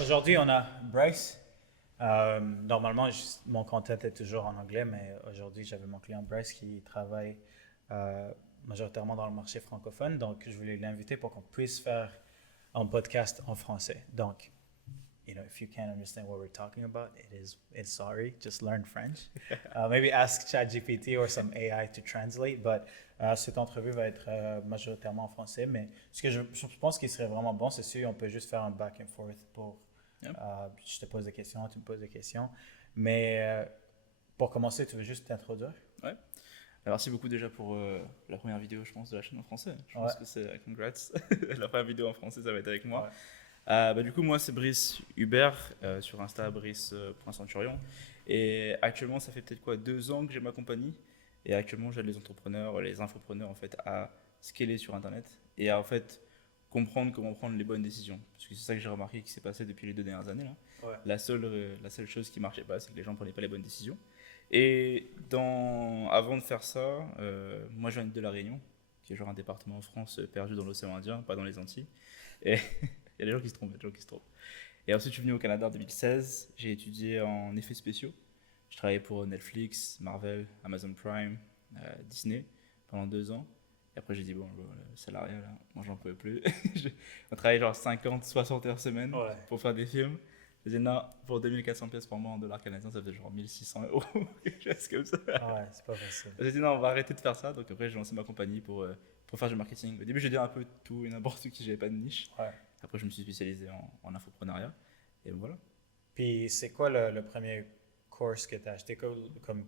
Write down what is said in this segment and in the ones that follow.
Aujourd'hui, on a Bryce. Normalement, mon content est toujours en anglais, mais aujourd'hui, j'avais mon client Bryce qui travaille majoritairement dans le marché francophone. Donc, je voulais l'inviter pour qu'on puisse faire un podcast en français. Donc, if you can't understand what we're talking about, it's sorry. Just learn French. Maybe ask ChatGPT or some AI to translate. But cette entrevue va être majoritairement en français. Mais ce que je pense qu'il serait vraiment bon, c'est si on peut juste faire un back and forth pour. Yep. Je te pose des questions, tu me poses des questions. Mais pour commencer, tu veux juste t'introduire? Ouais. Merci beaucoup déjà pour la première vidéo, je pense, de la chaîne en français. Je pense que c'est congrats. La première vidéo en français, ça va être avec moi. Ouais. Du coup, moi, c'est Brice Hubert, sur Insta, brice.centurion. Et actuellement, ça fait peut-être 2 ans que j'ai ma compagnie. Et actuellement, j'aide les entrepreneurs, les infopreneurs, en fait, à scaler sur Internet et à, en fait, comprendre comment prendre les bonnes décisions. Parce que c'est ça que j'ai remarqué qui s'est passé depuis les 2 dernières années. Là. Ouais. La seule chose qui marchait pas, c'est que les gens prenaient pas les bonnes décisions. Et avant de faire ça, moi je viens de La Réunion, qui est genre un département en France perdu dans l'océan Indien, pas dans les Antilles. Et il y a des gens qui se trompent, Et ensuite je suis venu au Canada en 2016, j'ai étudié en effets spéciaux. Je travaillais pour Netflix, Marvel, Amazon Prime, Disney pendant 2 ans. Et après j'ai dit bon, le salariat là, moi j'en pouvais plus. On travaillait genre 50, 60 heures semaine pour faire des films. Je disais non, pour 2400 pièces par mois en dollars canadiens, ça faisait genre 1600 euros, quelque chose comme ça. Ouais, c'est pas facile. J'ai dit non, on va arrêter de faire ça. Donc après, j'ai lancé ma compagnie pour faire du marketing. Au début, j'ai dit un peu tout et n'importe qui, j'avais pas de niche. Ouais. Après, je me suis spécialisé en infopreneuriat. Et voilà. Puis, c'est quoi le premier course que tu as acheté?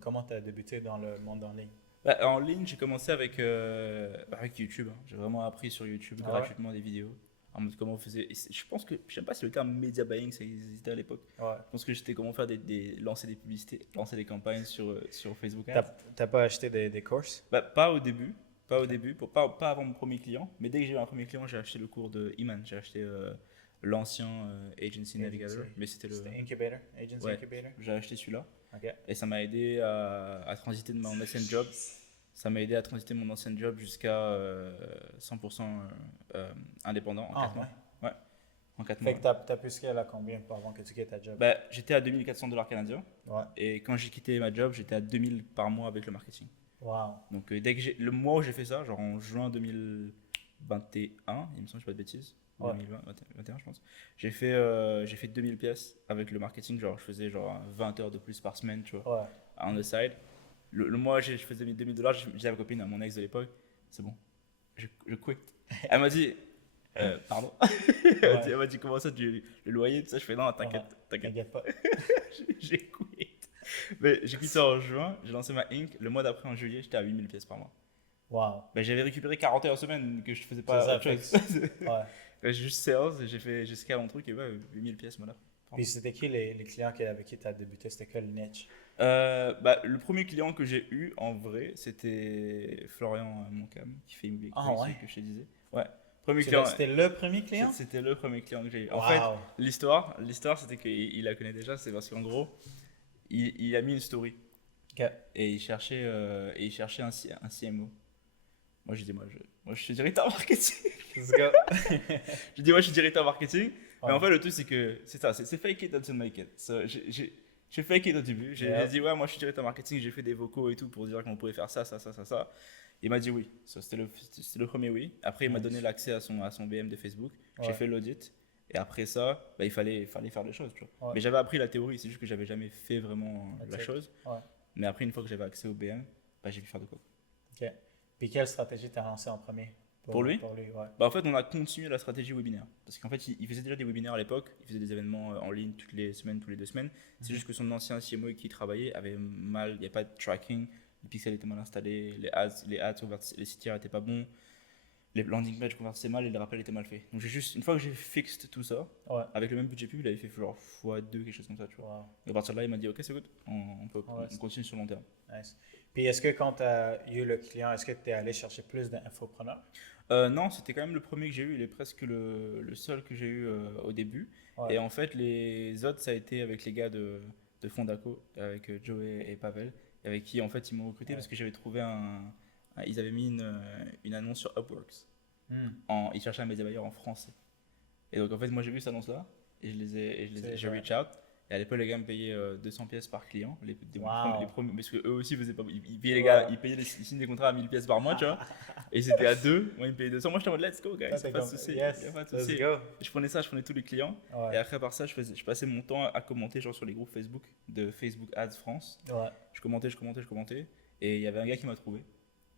Comment tu as débuté dans le monde en ligne? En ligne, j'ai commencé avec YouTube. Hein. J'ai vraiment appris sur YouTube gratuitement des vidéos. En mode comment on faisait. Je pense que, je sais pas si le terme media buying ça existait à l'époque. Ouais. Je pense que j'étais comment faire lancer des publicités, lancer des campagnes sur Facebook. T'as pas acheté des courses? Pas au début. Pas au début, pas avant mon premier client. Mais dès que j'ai eu un premier client, j'ai acheté le cours de Iman. J'ai acheté l'ancien Agency Navigator. Mais c'était Incubator? Agency Incubator? J'ai acheté celui-là. Okay. Et ça m'a aidé à transiter de mon ancien job. Ça m'a aidé à transiter mon ancien job jusqu'à 100% indépendant en 4 mois. Ouais, en 4 mois. Fait que t'as pu scaler à combien avant que tu quittes ta job? J'étais à 2400 dollars canadiens. Ouais. Et quand j'ai quitté ma job, j'étais à 2000 par mois avec le marketing. Wow. Donc dès que le mois où j'ai fait ça, genre en juin 2021, il me semble que je ne dis pas de bêtises, 2021 je pense, j'ai fait 2000 pièces avec le marketing, genre je faisais genre 20 heures de plus par semaine, tu vois, on the side. Le mois où je faisais 2000 dollars, j'ai dit à ma copine, à mon ex de l'époque, c'est bon, je quit. Elle m'a dit, pardon. Elle m'a dit comment ça, le loyer, tout ça, je fais non, t'inquiète pas. J'ai quit. Mais j'ai quitté en juin, j'ai lancé ma Inc. Le mois d'après, en juillet, j'étais à 8000 pièces par mois. Wow. J'avais récupéré 40 heures semaine que je faisais pas autre chose. J'ai juste sales, j'ai scalé mon truc et 8000 pièces, voilà. Puis c'était qui les clients avec qui tu as débuté? C'était quelle niche? Le premier client que j'ai eu en vrai, c'était Florian Moncam qui fait Immobilier que je te disais. Ouais. C'était le premier client? C'était le premier client que j'ai eu. Wow. En fait, l'histoire c'était qu'il la connaît déjà, c'est parce qu'en gros, il a mis une story. Okay. Et il cherchait un CMO. Moi, j'ai dit, moi, je suis directeur marketing. Let's go. Je dis, moi, je suis directeur marketing. Mais en fait, le truc, c'est que c'est ça, c'est fake it until make it. So, j'ai fake it au début. J'ai dit, ouais, moi, je suis directeur marketing. J'ai fait des vocaux et tout pour dire qu'on pouvait faire ça. Il m'a dit oui. So, c'était le premier oui. Après, il m'a donné l'accès à son BM de Facebook. J'ai fait l'audit. Et après ça, il fallait faire des choses. Tu vois. Mais j'avais appris la théorie. C'est juste que j'avais jamais fait vraiment la chose. Mais après, une fois que j'avais accès au BM, j'ai pu faire de quoi. Ok. Puis quelle stratégie t'as lancé en premier? Pour lui, ouais. En fait, on a continué la stratégie webinaire. Parce qu'en fait, il faisait déjà des webinaires à l'époque. Il faisait des événements en ligne toutes les semaines, tous les 2 semaines. C'est juste que son ancien CMO avec qui il travaillait avait mal, il n'y a pas de tracking. Les pixels étaient mal installés, les ads les CTR n'étaient pas bons. Les landing pages convertissaient mal et les rappels étaient mal faits. Donc une fois que j'ai fixé tout ça, avec le même budget pub, il avait fait genre x2, quelque chose comme ça. Tu vois. Et à partir de là, il m'a dit ok, c'est good, on continue sur le long terme. Nice. Puis est-ce que quand tu as eu le client, est-ce que tu es allé chercher plus d'infopreneurs? Non, c'était quand même le premier que j'ai eu, il est presque le seul que j'ai eu au début. Et en fait, les autres, ça a été avec les gars de Fondaco, avec Joe et Pavel, avec qui en fait ils m'ont recruté parce que j'avais trouvé ils avaient mis une annonce sur Upworks. Ils cherchaient un média buyer en français. Et donc en fait, moi j'ai vu cette annonce-là. et C'est j'ai vrai. reach out. Et à l'époque, les gars me payaient 200 pièces par client. Wow. Parce que eux aussi faisaient pas. Ils payaient les gars, Ouais. ils payaient ils signaient des contrats à 1000 pièces par mois, tu vois. Et c'était à deux. Moi, ils me payaient 200. Moi, j'étais en mode let's go, guys. Toi, Y a t'es pas de comme, souci. Y a yes, pas de let's souci. go. Je prenais ça, je prenais tous les clients. Et Ouais, après, par ça, je passais mon temps à commenter genre sur les groupes Facebook de Facebook Ads France. ouais. Je commentais. Et il y avait un gars qui m'a trouvé.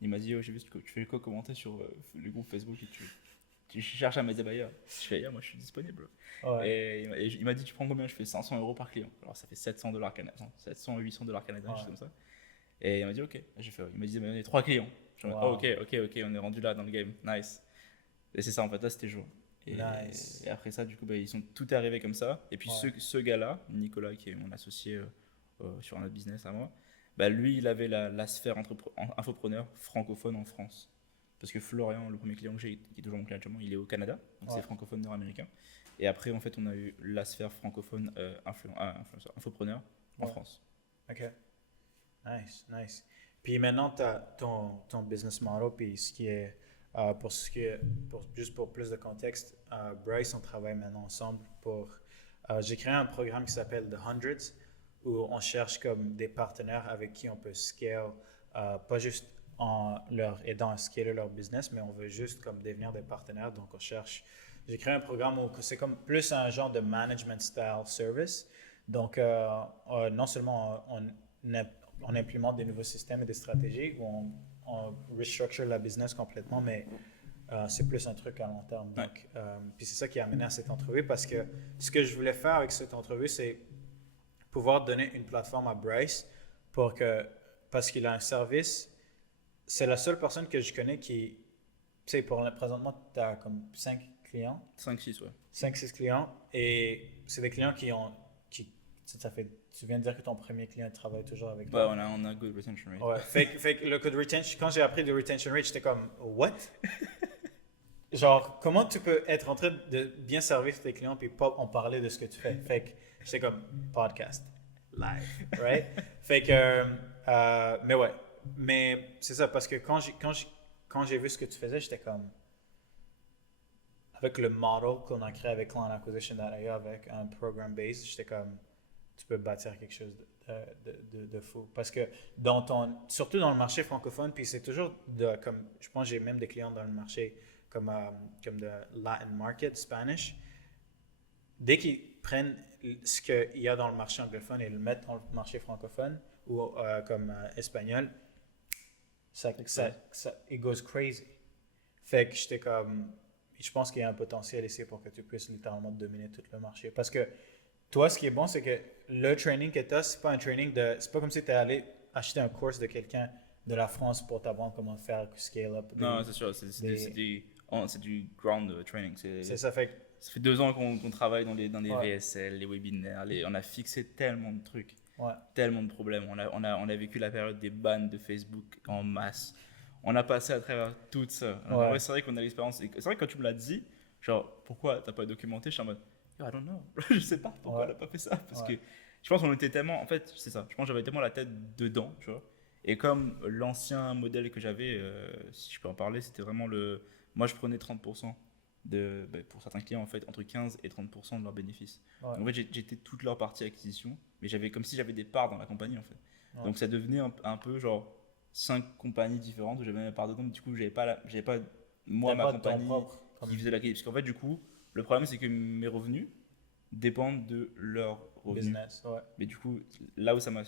Il m'a dit, oh, j'ai vu que tu fais quoi commenter sur le groupe Facebook et tu cherches un média buyer. Je fais, yeah, moi je suis disponible. Ouais. Et il m'a dit, tu prends combien? Je fais 500 euros par client. Alors ça fait 700 dollars canadiens, 700, 800 dollars canadiens, Ouais. juste comme ça. Et il m'a dit, ok. Il m'a dit, mais on est 3 clients. Je me dis, Wow. oh, ok, on est rendu là dans le game. Nice. Et c'est ça en fait, là c'était chaud. Nice. Et après ça, du coup, bah, tout est arrivé comme ça. Et puis Ouais. ce gars-là, Nicolas, qui est mon associé sur un autre business à moi, bah, lui, il avait la sphère infopreneur francophone en France. Parce que Florian, le premier client que j'ai, qui est toujours mon client actuellement, il est au Canada, donc Ouais. c'est francophone nord-américain. Et après, en fait, on a eu la sphère francophone infopreneur en Ouais. France. OK. Nice, nice. Puis maintenant, tu as ton business model, puis juste pour plus de contexte, Bryce, on travaille maintenant ensemble j'ai créé un programme qui s'appelle The Hundreds, où on cherche comme des partenaires avec qui on peut scale, pas juste en leur aidant à scaler leur business, mais on veut juste comme devenir des partenaires. Donc, j'ai créé un programme où c'est comme plus un genre de management style service. Donc, non seulement on implémente des nouveaux systèmes et des stratégies où on restructure la business complètement, mais c'est plus un truc à long terme. Donc, puis c'est ça qui a amené à cette entrevue parce que ce que je voulais faire avec cette entrevue, c'est pouvoir donner une plateforme à Bryce parce qu'il a un service. C'est la seule personne que je connais qui, tu sais, présentement, tu as comme 5 clients, 5-6, ouais. 5-6 clients, et c'est des clients ça fait, tu viens de dire que ton premier client travaille toujours avec Bah, toi. on a good retention rate. Ouais, fait que le code retention, quand j'ai appris le retention rate, j'étais comme, what? Genre, comment tu peux être en train de bien servir tes clients puis pas en parler de ce que tu fais? Fait que j'étais comme, podcast, live, right? Fait que, mais ouais, mais c'est ça, parce que quand j'ai vu ce que tu faisais, j'étais comme, avec le model qu'on a créé avec Client Acquisition.io, avec un program base, j'étais comme, tu peux bâtir quelque chose de fou. Parce que surtout dans le marché francophone, puis c'est toujours comme, je pense que j'ai même des clients dans le marché comme de Latin market, Spanish. Dès qu'ils prennent ce qu'il y a dans le marché anglophone et le mettent dans le marché francophone ou comme espagnol, it goes crazy. Fait que j'étais comme, je pense qu'il y a un potentiel ici pour que tu puisses littéralement dominer tout le marché. Parce que toi, ce qui est bon, c'est que le training que tu as, c'est pas un training c'est pas comme si tu es allé acheter un cours de quelqu'un de la France pour t'apprendre comment faire scale up. Non, c'est sûr, c'est du ground training. C'est ça, fait que, Ça fait 2 ans qu'on travaille dans les Ouais. VSL, les webinaires, on a fixé tellement de trucs, ouais, tellement de problèmes. On a vécu la période des bans de Facebook en masse. On a passé à travers tout ça. Alors, Ouais. en vrai, c'est vrai qu'on a l'expérience. C'est vrai que quand tu me l'as dit, genre, pourquoi t'as pas documenté, je suis en mode, I don't know. Je sais pas pourquoi Ouais. on n'a pas fait ça. Parce Ouais. que je pense qu'on était tellement. En fait, c'est ça. Je pense que j'avais tellement la tête dedans, tu vois. Et comme l'ancien modèle que j'avais, si je peux en parler, c'était vraiment moi, je prenais 30% pour certains clients, en fait, entre 15 et 30% de leurs bénéfices. ouais, En fait, j'étais toute leur partie acquisition, mais j'avais comme si j'avais des parts dans la compagnie, en fait. Ouais. Donc ça devenait un peu genre 5 compagnies différentes où j'avais mes parts dedans, mais du coup, j'avais pas moi, T'as ma pas ton compagnie propre, comme- qui faisait la qualité. Parce qu'en fait, du coup, le problème, c'est que mes revenus dépendent de leurs revenus. business. Ouais. Mais du coup, là où ça m'a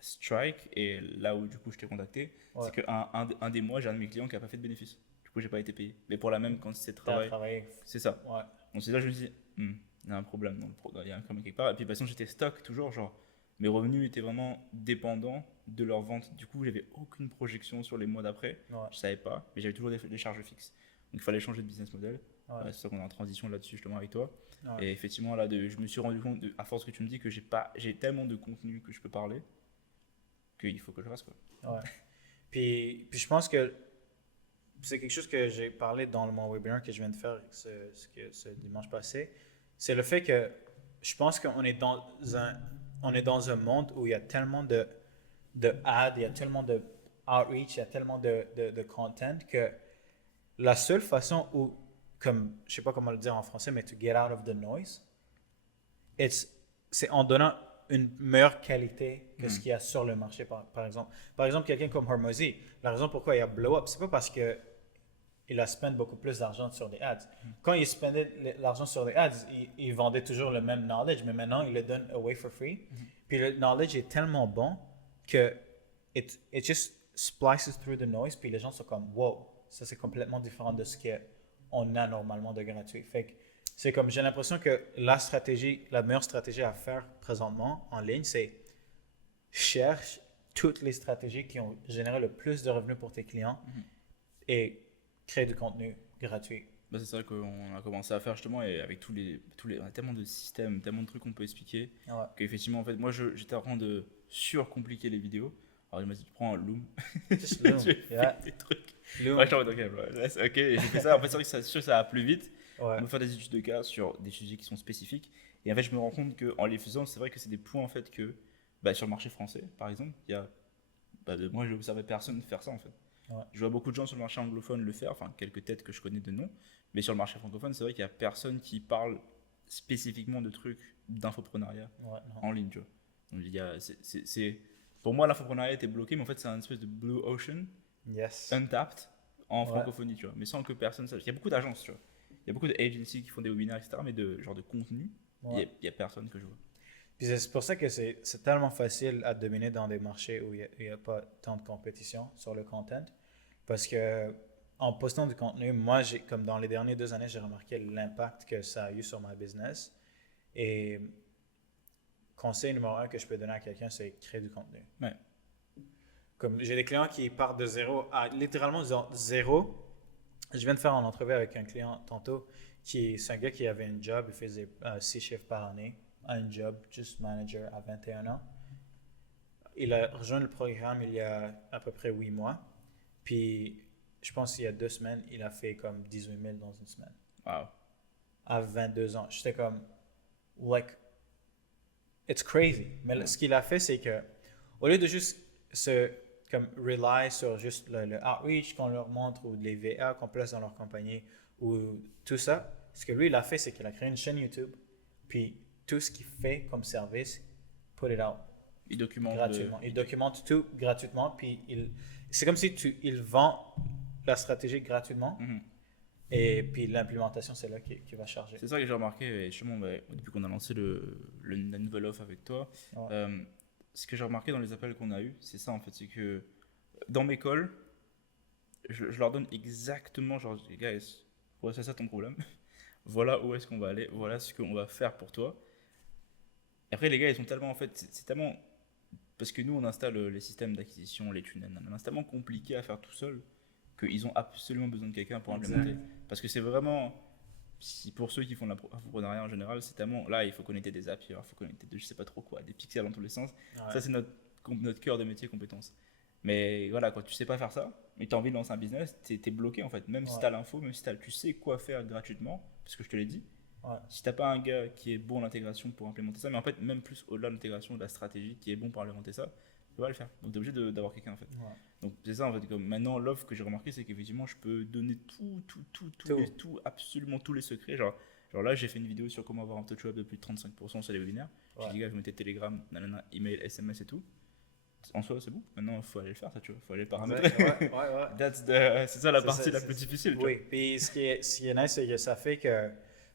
strike et là où du coup je t'ai contacté, Ouais. c'est qu'un des mois, j'ai un de mes clients qui n'a pas fait de bénéfice. Du coup, j'ai pas été payé. Mais pour la même quantité de T'as travail, travaillé. c'est ça. Ouais. Donc c'est là que je me suis dit, il y a un problème dans le programme, il y a un problème quelque part. Et puis de toute façon, j'étais stock toujours, genre mes revenus étaient vraiment dépendants de leur vente. Du coup, j'avais aucune projection sur les mois d'après. Ouais. Je savais pas, mais j'avais toujours des charges fixes. Donc il fallait changer de business model. Ouais. C'est ça qu'on est en transition là-dessus justement avec toi. Ouais. Et effectivement, là, je me suis rendu compte, à force que tu me dis que j'ai tellement de contenu que je peux parler, qu'il faut que je le fasse, quoi. Ouais. Puis je pense que c'est quelque chose que j'ai parlé dans mon webinaire que je viens de faire ce dimanche passé. C'est le fait que je pense qu'on est on est dans un monde où il y a tellement de ads, il y a tellement de outreach, il y a tellement de content que la seule façon où, comme, je sais pas comment le dire en français, mais to get out of the noise, c'est en donnant une meilleure qualité que ce qu'il y a sur le marché, par exemple. Par exemple, quelqu'un comme Hormozy, la raison pourquoi il a blow up, c'est pas parce que il a spend beaucoup plus d'argent sur des ads. Quand il spendait l'argent sur des ads, il vendait toujours le même knowledge, mais maintenant, il le donne away for free. Puis le knowledge est tellement bon que it just splices through the noise, puis les gens sont comme, wow, ça c'est complètement différent de ce qu'on a normalement de gratuit. Fait que c'est comme, j'ai l'impression que la meilleure stratégie à faire présentement en ligne, c'est cherche toutes les stratégies qui ont généré le plus de revenus pour tes clients et créer du contenu gratuit. Bah, c'est ça qu'on a commencé à faire justement, et avec on a tellement de systèmes, tellement de trucs qu'on peut expliquer, qu'effectivement, en fait, moi j'étais en train de surcompliquer les vidéos. Alors il m'a dit, prends un Loom, Just Loom. tu fais Yeah. des trucs. Loom. Ouais, je t'en ok, ok, et j'ai fait ça. En fait, c'est vrai que c'est sûr que ça va plus vite. Ouais. On va faire des études de cas sur des sujets qui sont spécifiques. Et en fait, je me rends compte qu'en les faisant, c'est vrai que c'est des points en fait que, bah, sur le marché français, par exemple, il y a, moi, j'ai observé personne faire ça en fait. Ouais. Je vois beaucoup de gens sur le marché anglophone le faire, enfin quelques têtes que je connais de nom, mais sur le marché francophone, c'est vrai qu'il y a personne qui parle spécifiquement de trucs d'infoprenariat en ligne, tu vois. Donc il y a, pour moi, l'infoprenariat était bloqué, mais en fait, c'est un espèce de blue ocean, untapped en francophonie, tu vois. Mais sans que personne sache. Il y a beaucoup d'agences, tu vois. Il y a beaucoup d'agencies qui font des webinaires, etc. Mais de genre de contenu, il y a personne que je vois. Puis c'est pour ça que c'est tellement facile à dominer dans des marchés où il n'y a pas tant de compétition sur le content. Parce que en postant du contenu, moi, comme dans les dernières 2 années, j'ai remarqué l'impact que ça a eu sur ma business. Et conseil numéro 1 que je peux donner à quelqu'un, c'est créer du contenu. Ouais. Comme j'ai des clients qui partent de zéro à littéralement zéro. Je viens de faire une entrevue avec un client tantôt c'est un gars qui avait un job, il faisait 6 chiffres par année, un job, juste manager à 21 ans. Il a rejoint le programme il y a à peu près 8 mois. Puis, je pense qu'il y a 2 semaines, il a fait comme 18 000 dans une semaine. Wow. À 22 ans. J'étais comme, like, it's crazy. Mais ce qu'il a fait, c'est que, au lieu de juste comme rely sur juste le outreach qu'on leur montre ou les VA qu'on place dans leur compagnie ou tout ça, ce que lui il a fait, c'est qu'il a créé une chaîne YouTube, puis tout ce qu'il fait comme service, put it out. Il documente gratuitement. Il documente tout gratuitement, puis c'est comme si il vend la stratégie gratuitement. Et puis l'implémentation, c'est là qui va charger. C'est ça que j'ai remarqué, et justement, depuis qu'on a lancé la nouvelle offre avec toi, ce que j'ai remarqué dans les appels qu'on a eu, c'est ça en fait, c'est que dans mes calls, je leur donne exactement, genre, les gars, c'est ça ton problème, voilà où est-ce qu'on va aller, voilà ce qu'on va faire pour toi. Et après, les gars, ils sont tellement, en fait, c'est tellement, parce que nous, on installe les systèmes d'acquisition, les tunnels, c'est tellement compliqué à faire tout seul qu'ils ont absolument besoin de quelqu'un pour implémenter. Parce que c'est vraiment, pour ceux qui font de l'entrepreneuriat en général, c'est tellement, là, il faut connecter des apps, il faut connecter je sais pas trop quoi, des pixels dans tous les sens. Ça, c'est notre cœur de métier compétence. Mais voilà, quand tu sais pas faire ça, et tu as envie de lancer un business, tu es bloqué en fait. Même si tu as l'info, même si tu sais quoi faire gratuitement, parce que je te l'ai dit, si tu n'as pas un gars qui est bon en intégration pour implémenter ça, mais en fait, même plus au-delà de l'intégration, de la stratégie, qui est bon pour implémenter ça, tu vas le faire. Donc tu es obligé d'avoir quelqu'un en fait. Donc c'est ça en fait. Comme maintenant, l'offre que j'ai remarqué, c'est qu'effectivement, je peux donner absolument tous les secrets. Genre là, j'ai fait une vidéo sur comment avoir un touch web de plus de 35% sur les webinaires. J'ai dit, gars, vous mettez Telegram, email, SMS et tout. En soi, c'est bon. Maintenant, il faut aller le faire, ça, tu vois. Il faut aller le paramétrer. C'est ça la partie la plus difficile. Oui, puis ce qui est nice, c'est que ça fait que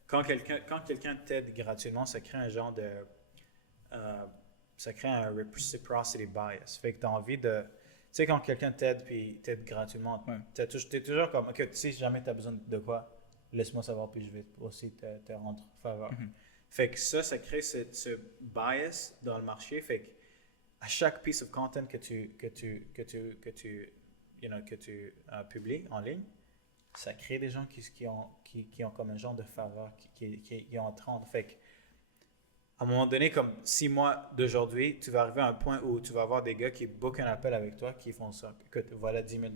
quand quelqu'un t'aide gratuitement, ça crée un genre de. Ça crée un reciprocity bias. Fait que tu as envie de. Tu sais, quand quelqu'un t'aide puis t'aide gratuitement, t'es toujours comme, ok, si jamais tu as besoin de quoi, laisse-moi savoir, puis je vais aussi te rendre faveur. Fait que ça crée ce bias dans le marché. Fait que à chaque piece of content que tu publies en ligne, ça crée des gens qui ont comme un genre de faveur, qui ont 30. Fait que, à un moment donné, comme 6 mois d'aujourd'hui, tu vas arriver à un point où tu vas avoir des gars qui bookent un appel avec toi, qui font ça. Écoute, voilà 10 000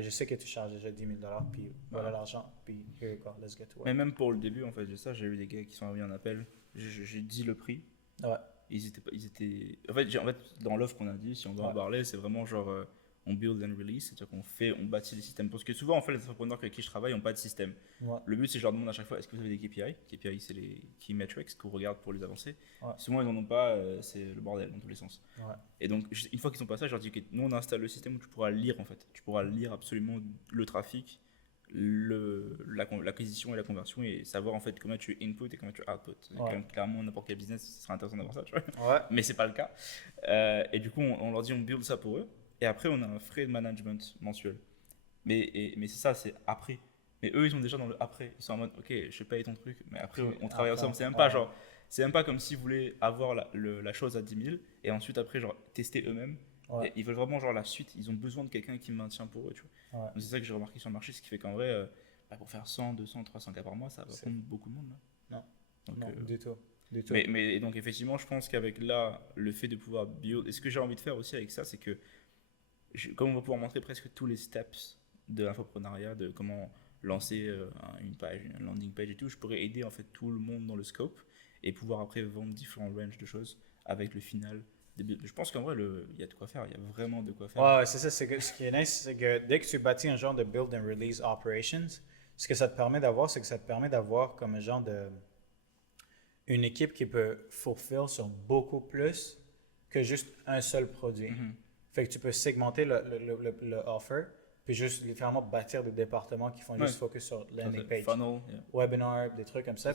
je sais que tu charges déjà 10 000 puis voilà l'argent, puis here you go, let's get to work. Mais même pour le début, en fait, de ça, j'ai eu des gars qui sont envoyés un appel, j'ai dit le prix. Ils étaient... En fait, dans l'offre qu'on a dit, si on doit en parler, c'est vraiment genre, on build and release, c'est-à-dire on bâtit des systèmes. Parce que souvent, en fait, les entrepreneurs avec qui je travaille n'ont pas de système. Ouais. Le but, c'est que je leur demande à chaque fois, est-ce que vous avez des KPI? KPI, c'est les Key Metrics qu'on regarde pour les avancer. Ouais. Souvent, ils n'en ont pas, c'est le bordel dans tous les sens. Ouais. Et donc, une fois qu'ils ont pas ça, je leur dis, ok, nous, on installe le système où tu pourras lire, en fait. Tu pourras lire absolument le trafic, l'acquisition et la conversion et savoir, en fait, comment tu input et comment tu output. Ouais. Clairement, n'importe quel business, ce serait intéressant d'avoir ça, tu vois. Ouais. Mais c'est pas le cas. Et du coup, on leur dit, on build ça pour eux. Et après, on a un frais de management mensuel. Mais c'est ça, c'est après. Mais eux, ils sont déjà dans le après. Ils sont en mode, ok, je paye ton truc, mais après, on travaille ensemble. C'est même pas genre, c'est même pas comme s'ils voulaient avoir la chose à 10 000 et ensuite, après, genre, tester eux-mêmes. Ouais. Et ils veulent vraiment, genre, la suite. Ils ont besoin de quelqu'un qui maintient pour eux, tu vois. Ouais. Donc, c'est ça que j'ai remarqué sur le marché, ce qui fait qu'en vrai, pour faire 100, 200, 300 cas par mois, ça va prendre beaucoup de monde. Là. Non. Donc, Non, du tout. Du tout. Mais et donc, effectivement, je pense qu'avec là, le fait de pouvoir build. Et ce que j'ai envie de faire aussi avec ça, c'est que comme on va pouvoir montrer presque tous les steps de l'infoprenariat, de comment lancer une page, une landing page et tout, je pourrais aider en fait tout le monde dans le scope et pouvoir après vendre différents ranges de choses avec le final. Je pense qu'en vrai, il y a de quoi faire, il y a vraiment de quoi faire. Ouais, c'est ça. Ce qui est nice, c'est que dès que tu bâtis un genre de build and release operations, ce que ça te permet d'avoir, c'est que ça te permet d'avoir comme un genre de une équipe qui peut fulfill sur beaucoup plus que juste un seul produit. Mhm. Fait que tu peux segmenter le offer, puis juste littéralement bâtir des départements qui font juste focus sur landing page, funnel, webinar, des trucs comme ça.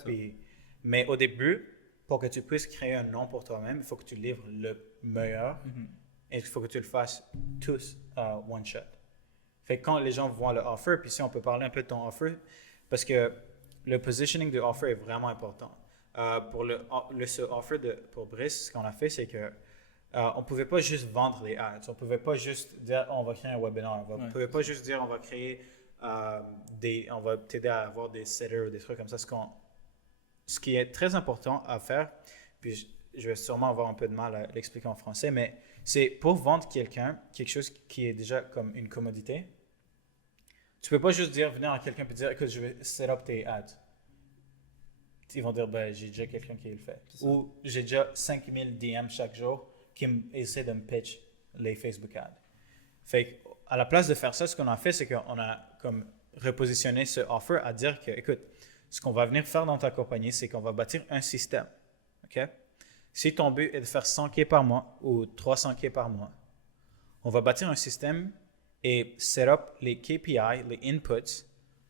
Mais au début, pour que tu puisses créer un nom pour toi-même, il faut que tu livres le meilleur et il faut que tu le fasses tous one shot. Fait que quand les gens voient le offer, puis si on peut parler un peu de ton offer, parce que le positioning de offer est vraiment important. Pour ce offer pour Brice, ce qu'on a fait, c'est que on ne pouvait pas juste vendre les ads. On ne pouvait pas juste dire on va créer un webinar. On ne pouvait pas juste dire on va créer on va t'aider à avoir des setters ou des trucs comme ça. Ce qui est très important à faire, puis je vais sûrement avoir un peu de mal à l'expliquer en français, mais c'est pour vendre quelque chose qui est déjà comme une commodité. Tu ne peux pas juste venir à quelqu'un et dire écoute, je vais set up tes ads. Ils vont dire ben, j'ai déjà quelqu'un qui le fait. Ou j'ai déjà 5000 DM chaque jour qui essaie de me pitch les Facebook ads. Fait à la place de faire ça, ce qu'on a fait, c'est qu'on a comme repositionné ce offer à dire que, écoute, ce qu'on va venir faire dans ta compagnie, c'est qu'on va bâtir un système. OK? Si ton but est de faire 100K par mois ou 300K par mois, on va bâtir un système et set up les KPI, les inputs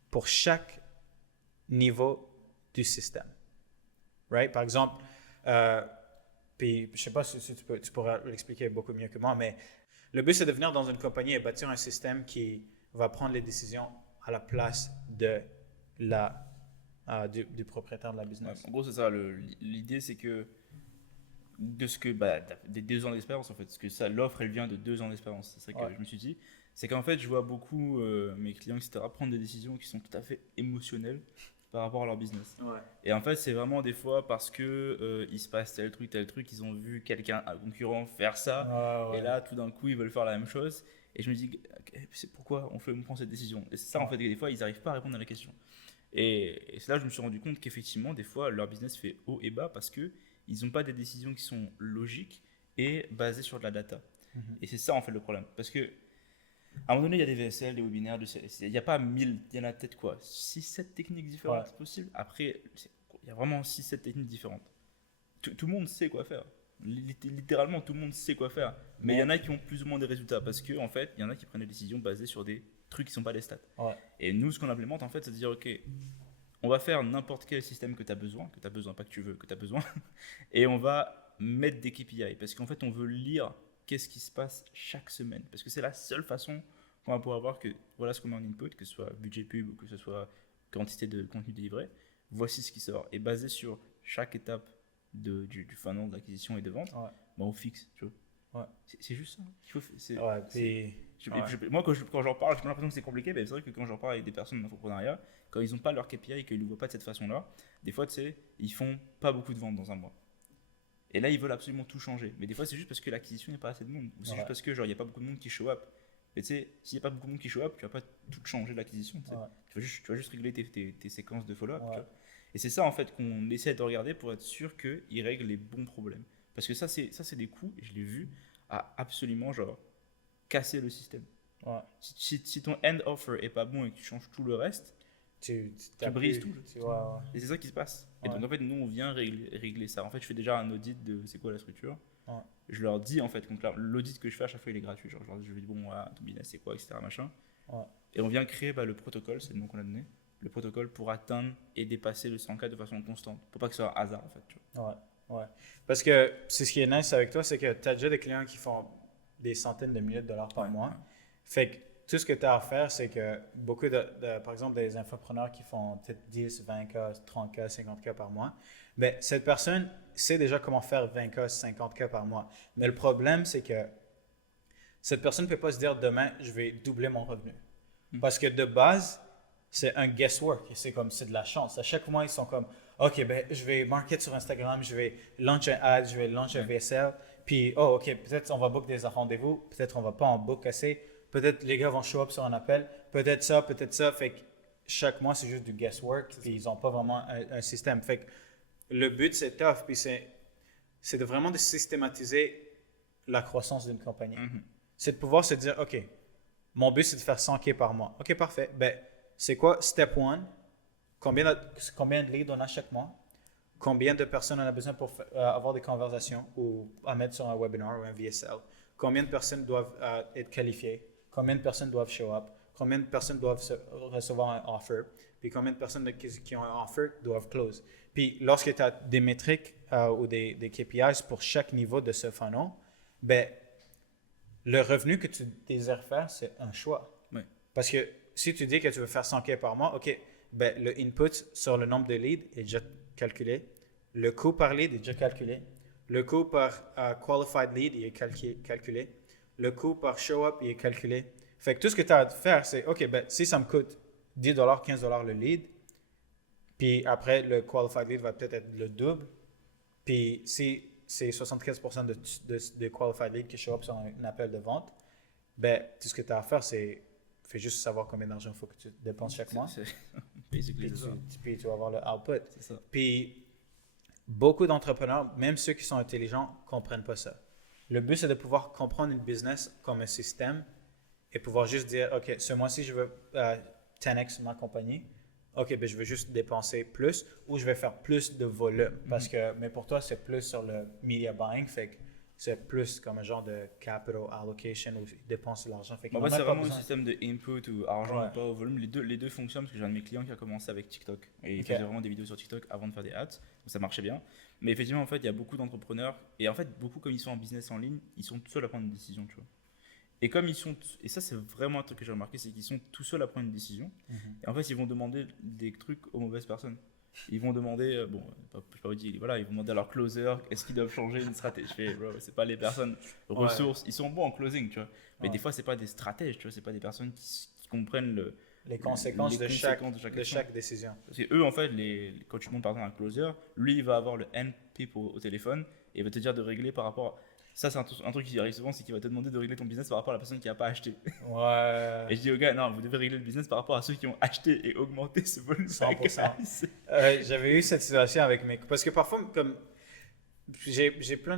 pour chaque niveau du système. Right? Par exemple, puis je sais pas si tu pourras l'expliquer beaucoup mieux que moi, mais le but c'est de venir dans une compagnie et bâtir un système qui va prendre les décisions à la place de du propriétaire de la business. Ouais, en gros, c'est ça. L'idée, c'est que des 2 ans d'expérience, en fait, parce que ça, l'offre, elle vient de 2 ans d'expérience. C'est ça que je me suis dit. C'est qu'en fait, je vois beaucoup mes clients, etc., prendre des décisions qui sont tout à fait émotionnelles par rapport à leur business. Ouais. Et en fait, c'est vraiment des fois parce que il se passe tel truc, ils ont vu quelqu'un, un concurrent faire ça, et là, tout d'un coup, ils veulent faire la même chose. Et je me dis, c'est pourquoi on prend cette décision. Et c'est ça, en fait, des fois, ils n'arrivent pas à répondre à la question. Et c'est là que je me suis rendu compte qu'effectivement, des fois, leur business fait haut et bas parce qu'ils n'ont pas des décisions qui sont logiques et basées sur de la data. Et c'est ça, en fait, le problème. Parce que à un moment donné, il y a des VSL, des webinaires, il n'y a pas 1000, il y en a peut-être quoi 6-7 techniques différentes possibles. Après, il y a vraiment 6-7 techniques différentes. Tout le monde sait quoi faire. Littéralement, tout le monde sait quoi faire. Mais il y en a qui ont plus ou moins des résultats parce qu'en fait, il y en a qui prennent des décisions basées sur des trucs qui ne sont pas des stats. Ouais. Et nous, ce qu'on implémente, en fait, c'est de dire, OK, on va faire n'importe quel système que tu as besoin, pas que tu veux, que tu as besoin, et on va mettre des KPI parce qu'en fait, on veut lire qu'est-ce qui se passe chaque semaine. Parce que c'est la seule façon qu'on va pouvoir voir que voilà ce qu'on met en input, que ce soit budget pub ou que ce soit quantité de contenu délivré. Voici ce qui sort. Et basé sur chaque étape du funnel d'acquisition et de vente, on fixe. Tu vois. Ouais. C'est juste ça. Moi, quand j'en parle, j'ai l'impression que c'est compliqué, mais c'est vrai que quand j'en parle avec des personnes d'entrepreneuriat, quand ils n'ont pas leur KPI et qu'ils ne le voient pas de cette façon-là, des fois, tu sais, ils font pas beaucoup de ventes dans un mois. Et là, ils veulent absolument tout changer. Mais des fois, c'est juste parce que l'acquisition n'est pas assez de monde. Ou c'est juste parce que il n'y a pas beaucoup de monde qui show up. Mais tu sais, s'il n'y a pas beaucoup de monde qui show up, tu vas pas tout changer l'acquisition. Tu vas juste régler tes séquences de follow-up. Et c'est ça, en fait, qu'on essaie de regarder pour être sûr qu'ils règlent les bons problèmes. Parce que ça, c'est des coûts, et je l'ai vu, à absolument, genre, casser le système. Ouais. Si ton end offer est pas bon et que tu changes tout le reste, tu brises tout. Ouais. Et c'est ça qui se passe. Et Ouais. donc, en fait, nous, on vient régler ça. En fait, je fais déjà un audit de c'est quoi la structure. Ouais. Je leur dis, en fait, donc l'audit que je fais à chaque fois, il est gratuit. Genre, je leur dis, bon, voilà, ton business, c'est quoi, etc. Machin. Ouais. Et on vient créer le protocole, c'est le nom qu'on a donné. Le protocole pour atteindre et dépasser le 100K de façon constante. Pour pas que ce soit un hasard, en fait. Tu vois. Ouais. Parce que c'est ce qui est nice avec toi, c'est que tu as déjà des clients qui font des centaines de milliers de dollars par mois. Ouais. Fait que tout ce que tu as à faire, c'est que beaucoup par exemple, des infopreneurs qui font peut-être 10, 20K, 30K, 50K par mois, ben, cette personne sait déjà comment faire 20K, 50K par mois. Mais le problème, c'est que cette personne ne peut pas se dire demain, je vais doubler mon revenu. Parce que de base, c'est un guesswork. C'est de la chance. À chaque mois, ils sont comme, OK, ben, je vais market sur Instagram, je vais launch un ad, je vais launch un VSL. Puis, oh, OK, peut-être on va book des rendez-vous, peut-être on va pas en book assez. Peut-être les gars vont show up sur un appel. Peut-être ça, peut-être ça. Fait que chaque mois, c'est juste du guesswork. Puis, ils n'ont pas vraiment un système. Fait que le but, c'est tough. Puis, c'est vraiment de systématiser la croissance d'une compagnie. C'est de pouvoir se dire, OK, mon but, c'est de faire 100K par mois. OK, parfait. Ben, c'est quoi step one? Combien de leads on a chaque mois? Combien de personnes on a besoin pour avoir des conversations ou à mettre sur un webinar ou un VSL? Combien de personnes doivent être qualifiées? Combien de personnes doivent show up? Combien de personnes doivent recevoir un offer? Puis combien de personnes qui ont un offer doivent close? Puis lorsque tu as des métriques ou des KPIs pour chaque niveau de ce funnel, ben, le revenu que tu désires faire, c'est un choix. Ouais. Parce que si tu dis que tu veux faire 100K par mois, OK, ben, le input sur le nombre de leads est déjà calculé. Le coût par lead est déjà calculé. Le coût par qualified lead il est calculé. Le coût par show-up il est calculé. Fait que tout ce que tu as à faire, c'est OK, ben, si ça me coûte $10, $15 le lead, puis après, le qualified lead va peut-être être le double. Puis si c'est 75% de qualified lead qui show up sur un appel de vente, ben, tout ce que tu as à faire, c'est fais juste savoir combien d'argent il faut que tu dépenses chaque mois. Puis tu vas avoir le output. C'est ça. Puis beaucoup d'entrepreneurs, même ceux qui sont intelligents, ne comprennent pas ça. Le but, c'est de pouvoir comprendre une business comme un système et pouvoir juste dire, OK, ce mois-ci, je veux 10x ma compagnie. OK, ben je veux juste dépenser plus ou je vais faire plus de volume. Parce que, mais pour toi, c'est plus sur le media buying. Fait que c'est plus comme un genre de capital allocation où ils dépensent de l'argent. Fait c'est vraiment un système de input ou argent ou pas au volume. Les deux fonctionnent parce que j'ai un de mes clients qui a commencé avec TikTok. Et il faisait vraiment des vidéos sur TikTok avant de faire des ads. Donc ça marchait bien. Mais effectivement, en fait, il y a beaucoup d'entrepreneurs. Et en fait, beaucoup comme ils sont en business en ligne, ils sont tout seuls à prendre une décision, tu vois. Et comme ils sont, et ça c'est vraiment un truc que j'ai remarqué, c'est qu'ils sont tout seuls à prendre une décision. Et en fait, ils vont demander des trucs aux mauvaises personnes. Ils vont demander, je sais pas dire, voilà, ils vont demander à leur closer, est-ce qu'ils doivent changer une stratégie. Je fais, bro, c'est pas les personnes ressources, ils sont bons en closing, tu vois. Mais des fois, c'est pas des stratèges, tu vois, c'est pas des personnes qui comprennent les conséquences de chaque décision. Parce que eux, en fait, quand tu montes par exemple un closer, lui, il va avoir le end pip au téléphone et il va te dire de régler par rapport à. Ça, c'est un truc qui arrive souvent, c'est qu'il va te demander de régler ton business par rapport à la personne qui n'a pas acheté. Ouais. Et je dis aux gars, non, vous devez régler le business par rapport à ceux qui ont acheté et augmenter ce volume. 100%. J'avais eu cette situation avec mes... Parce que parfois, comme... J'avais un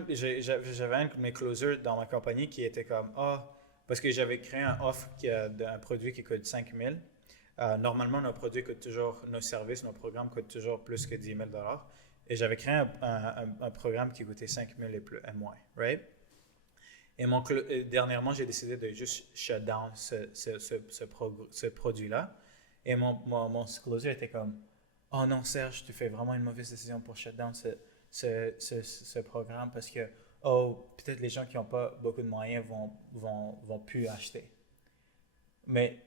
de mes closers dans ma compagnie qui était comme, parce que j'avais créé un offre d'un produit qui coûte 5 000. Normalement, nos produits coûtent toujours, nos services, nos programmes coûtent toujours plus que 10 000 $. Et j'avais créé un programme qui coûtait 5 000 et moins, right? Et dernièrement, j'ai décidé de juste shut down ce produit-là. Et mon closer était comme, oh non, Serge, tu fais vraiment une mauvaise décision pour shut down ce programme parce que, peut-être les gens qui n'ont pas beaucoup de moyens vont plus acheter. Mais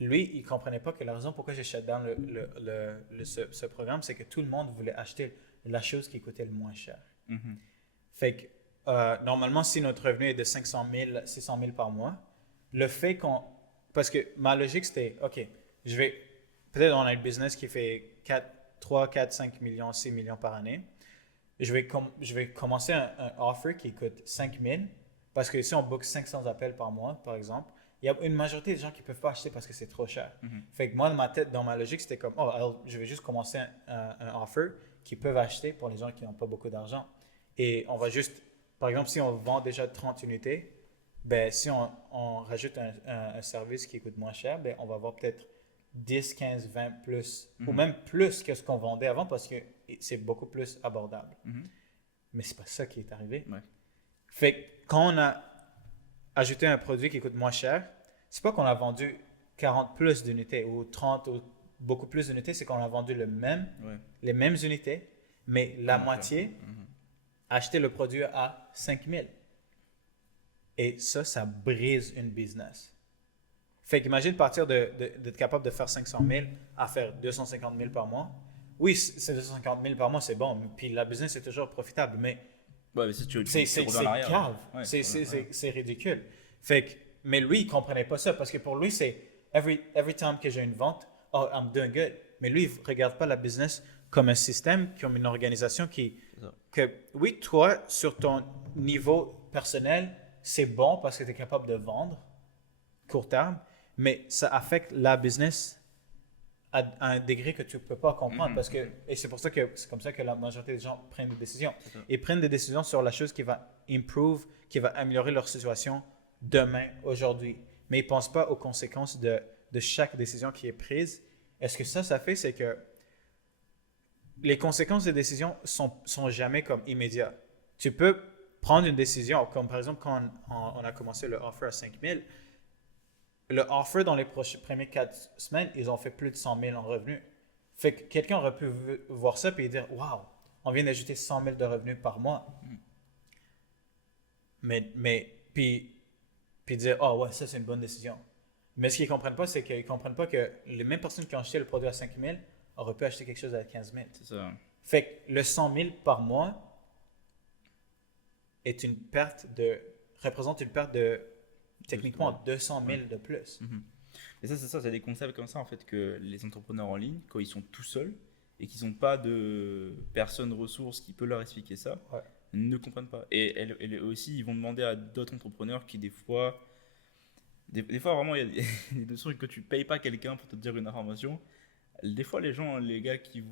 lui, il ne comprenait pas que la raison pourquoi j'ai shut down ce programme, c'est que tout le monde voulait acheter la chose qui coûtait le moins cher. Fait que, normalement, si notre revenu est de 500 000, 600 000 par mois, le fait parce que ma logique, c'était, OK, peut-être on a un business qui fait 3, 4, 5 millions, 6 millions par année. Je vais commencer un offer qui coûte 5 000 parce que si on book 500 appels par mois, par exemple, il y a une majorité des gens qui ne peuvent pas acheter parce que c'est trop cher. Fait que moi, dans ma tête, dans ma logique, c'était comme, alors, je vais juste commencer un offer qu'ils peuvent acheter pour les gens qui n'ont pas beaucoup d'argent. Et on va juste, par exemple, si on vend déjà 30 unités, ben, si on rajoute un service qui coûte moins cher, ben, on va avoir peut-être 10, 15, 20 plus, ou même plus que ce qu'on vendait avant parce que c'est beaucoup plus abordable. Mais c'est pas ça qui est arrivé. Ouais. Fait que quand on a ajouté un produit qui coûte moins cher, c'est pas qu'on a vendu 40 plus d'unités ou 30 ou beaucoup plus d'unités, c'est qu'on a vendu Ouais. les mêmes unités, mais la Moins moitié acheter le produit à 5 000. Et ça brise une business. Fait qu'imagine partir d'être capable de faire 500 000 à faire 250 000 par mois. Oui, c'est 250 000 par mois, c'est bon. Puis la business est toujours profitable, mais Ouais, mais si tu c'est reviens en arrière. grave. Ouais, C'est ridicule. Fait que, mais lui, il comprenait pas ça parce que pour lui, c'est every time que j'ai une vente, oh, I'm doing good. Mais lui, il regarde pas la business comme un système, comme une organisation C'est ça. que, oui, toi, sur ton niveau personnel, c'est bon parce que tu es capable de vendre court terme, mais ça affecte la business à un degré que tu ne peux pas comprendre parce que, et c'est pour ça que c'est comme ça que la majorité des gens prennent des décisions. ça. Ils prennent des décisions sur la chose qui va qui va améliorer leur situation demain, aujourd'hui. Mais ils ne pensent pas aux conséquences de chaque décision qui est prise. Et ce que ça fait, c'est que les conséquences des décisions sont jamais comme immédiates. Tu peux prendre une décision, comme par exemple quand on a commencé le offer à 5 000, le offer dans les premières 4 semaines, ils ont fait plus de 100 000 en revenus. Fait que quelqu'un aurait pu voir ça et dire, waouh, on vient d'ajouter 100 000 de revenus par mois. Puis dire, oh ouais, ça c'est une bonne décision. Mais ce qu'ils ne comprennent pas, c'est qu'ils ne comprennent pas que les mêmes personnes qui ont acheté le produit à 5 000 auraient pu acheter quelque chose à 15 000. C'est ça. Fait que le 100 000 par mois représente une perte de techniquement 200 000 de plus. Et ça, c'est ça, c'est des concepts comme ça en fait que les entrepreneurs en ligne, quand ils sont tout seuls et qu'ils n'ont pas de personnes ressources qui peut leur expliquer ça, Ouais. ne comprennent pas. Et aussi, ils vont demander à d'autres entrepreneurs qui des fois vraiment, il y a des trucs que tu payes pas quelqu'un pour te dire une information. Des fois, les gars qui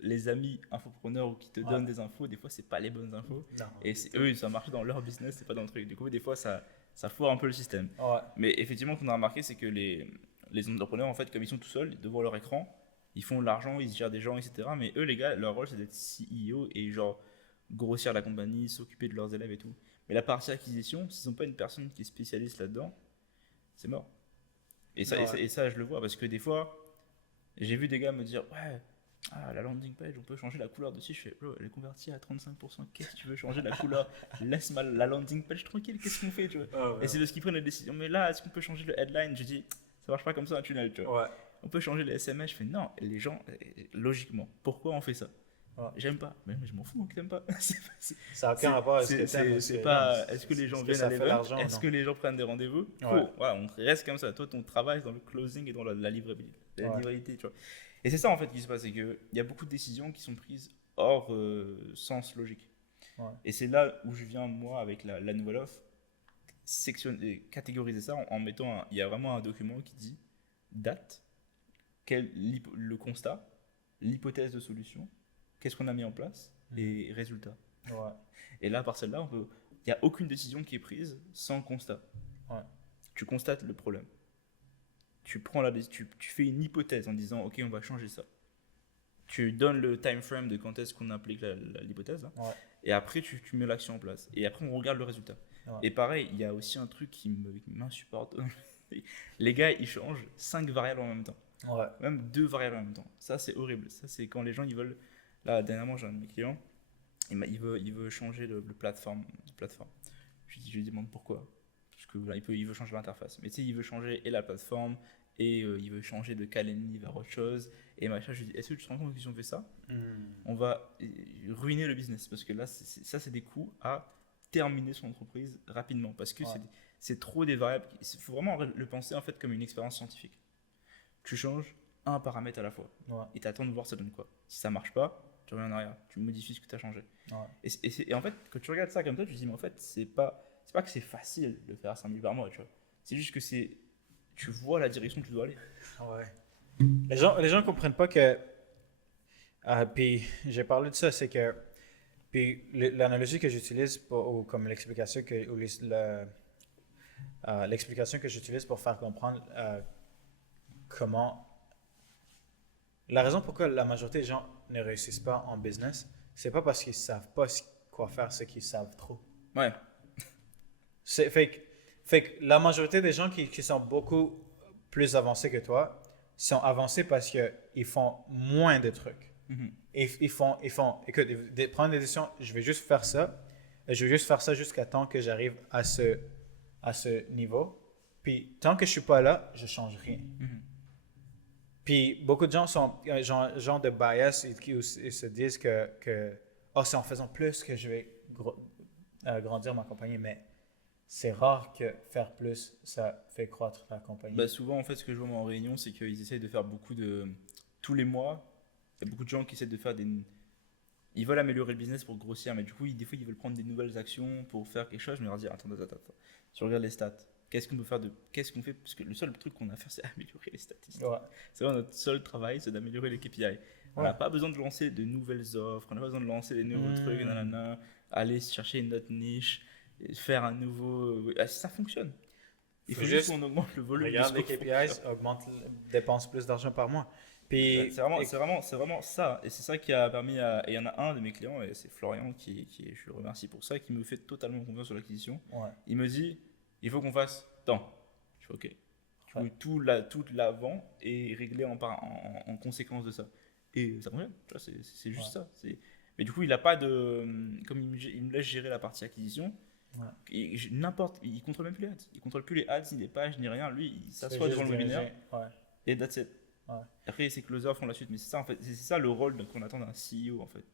les amis infopreneurs ou qui te donnent des infos, des fois, c'est pas les bonnes infos. Non. Et eux, ça marche dans leur business, c'est pas dans le truc. Du coup, des fois, ça foire un peu le système. Ouais. Mais effectivement, ce qu'on a remarqué, c'est que les entrepreneurs, en fait, comme ils sont tout seuls devant leur écran, ils font de l'argent, ils gèrent des gens, etc. Mais eux, les gars, leur rôle, c'est d'être CEO et genre grossir la compagnie, s'occuper de leurs élèves et tout. Mais la partie acquisition, s'ils n'ont pas une personne qui est spécialiste là-dedans, c'est mort. Et ça, je le vois parce que des fois, j'ai vu des gars me dire, ouais, la landing page, on peut changer la couleur dessus. Je fais, bro, elle est convertie à 35%. Qu'est-ce que tu veux changer la couleur? Laisse la landing page tranquille, qu'est-ce qu'on fait, tu vois? Et c'est de ce qu'ils prennent la décision. Mais là, est-ce qu'on peut changer le headline? Je dis, ça marche pas comme ça un tunnel, tu vois. Ouais. On peut changer les SMS. Je fais, non, les gens, logiquement, pourquoi on fait ça? J'aime pas, mais je m'en fous que t'aimes pas. Ça n'a aucun rapport avec ce que t'aimes. C'est pas, est-ce que les gens viennent à l'event? Est-ce que les gens prennent des rendez-vous? Voilà, on reste comme ça. Toi, ton travail, c'est dans le closing et dans la livrabilité. La livrabilité, tu vois. Et c'est ça en fait qui se passe, c'est qu'il y a beaucoup de décisions qui sont prises hors sens logique. Et c'est là où je viens, moi, avec la nouvelle offre, catégoriser ça en mettant, il y a vraiment un document qui dit date, le constat, l'hypothèse de solution, qu'est-ce qu'on a mis en place et résultat. Ouais. Et là, par celle-là, il n'y a aucune décision qui est prise sans constat. Ouais. Tu constates le problème. Tu fais une hypothèse en disant, ok, on va changer ça. Tu donnes le time frame de quand est-ce qu'on applique l'hypothèse. Hein, et après, tu mets l'action en place. Et après, on regarde le résultat. Ouais. Et pareil, il y a aussi un truc qui m'insupporte. Les gars, ils changent 5 variables en même temps. Ouais. Même 2 variables en même temps. Ça, c'est horrible. Ça, c'est quand les gens, ils veulent... Là, dernièrement, j'ai un de mes clients, il veut changer de plateforme. Je lui demande pourquoi. Parce que là, il veut changer l'interface. Mais tu sais, il veut changer et la plateforme, et il veut changer de Calendly vers autre chose. Et machin, je lui dis, est-ce que tu te rends compte que si on fait ça, on va ruiner le business? Parce que là, c'est des coûts à terminer son entreprise rapidement. Parce que c'est trop des variables. Il faut vraiment le penser en fait comme une expérience scientifique. Tu changes un paramètre à la fois. Et tu attends de voir ça donne quoi. Si ça marche pas, tu reviens en arrière. Tu modifies ce que tu as changé. Et en fait, quand tu regardes ça comme ça, tu te dis, mais en fait, c'est pas que c'est facile de faire 5 000 par mois, tu vois. C'est juste que tu vois la direction où tu dois aller. Ouais. Les gens comprennent pas que. Puis j'ai parlé de ça, c'est que. Puis l'analogie que j'utilise comme l'explication l'explication que j'utilise pour faire comprendre comment... La raison pourquoi la majorité des gens ne réussissent pas en business, c'est pas parce qu'ils savent pas quoi faire, c'est qu'ils savent trop. Ouais. Fait que la majorité des gens qui sont beaucoup plus avancés que toi sont avancés parce qu'ils font moins de trucs. Mhm. Et écoute, prendre des décisions, je vais juste faire ça, et je vais juste faire ça jusqu'à temps que j'arrive à ce niveau. Puis tant que je suis pas là, je change rien. Mhm. Puis beaucoup de gens sont genre de bias ils se disent que oh, c'est en faisant plus que je vais grandir ma compagnie, mais c'est rare que faire plus, ça fait croître la compagnie. Bah, souvent, en fait, ce que je vois moi, en réunion, c'est qu'ils essayent de faire beaucoup de. Tous les mois, il y a beaucoup de gens qui essaient de faire des. Ils veulent améliorer le business pour grossir, mais du coup, des fois, ils veulent prendre des nouvelles actions pour faire quelque chose. Je me leur dis, attends. Tu regardes les stats. Qu'est-ce qu'on peut faire de. Qu'est-ce qu'on fait? Parce que le seul truc qu'on a à faire, c'est améliorer les statistiques. Ouais. C'est vraiment notre seul travail, c'est d'améliorer les KPI. On n'a pas besoin de lancer de nouvelles offres, on n'a pas besoin de lancer des nouveaux trucs, nanana, aller chercher une autre niche, et faire un nouveau. Ça fonctionne. Il faut juste qu'on augmente le volume. Regarde les KPIs, dépense plus d'argent par mois. Puis, c'est vraiment ça. Et c'est ça qui a permis à. Et il y en a un de mes clients, et c'est Florian, je le remercie pour ça, qui me fait totalement confiance sur l'acquisition. Ouais. Il me dit, il faut qu'on fasse tant. Je fais OK. Ouais. Tout l'avant est réglé en conséquence de ça. Et ça fonctionne. C'est juste ça. Mais du coup, il n'a pas de. Comme il me laisse gérer la partie acquisition, il contrôle même plus les ads. Il contrôle plus les ads, ni les pages, ni rien. Lui, il s'assoit devant le webinaire et that's it. Ouais. Après, ses closers font la suite. Mais c'est ça, en fait, c'est ça le rôle qu'on attend d'un CEO, en fait.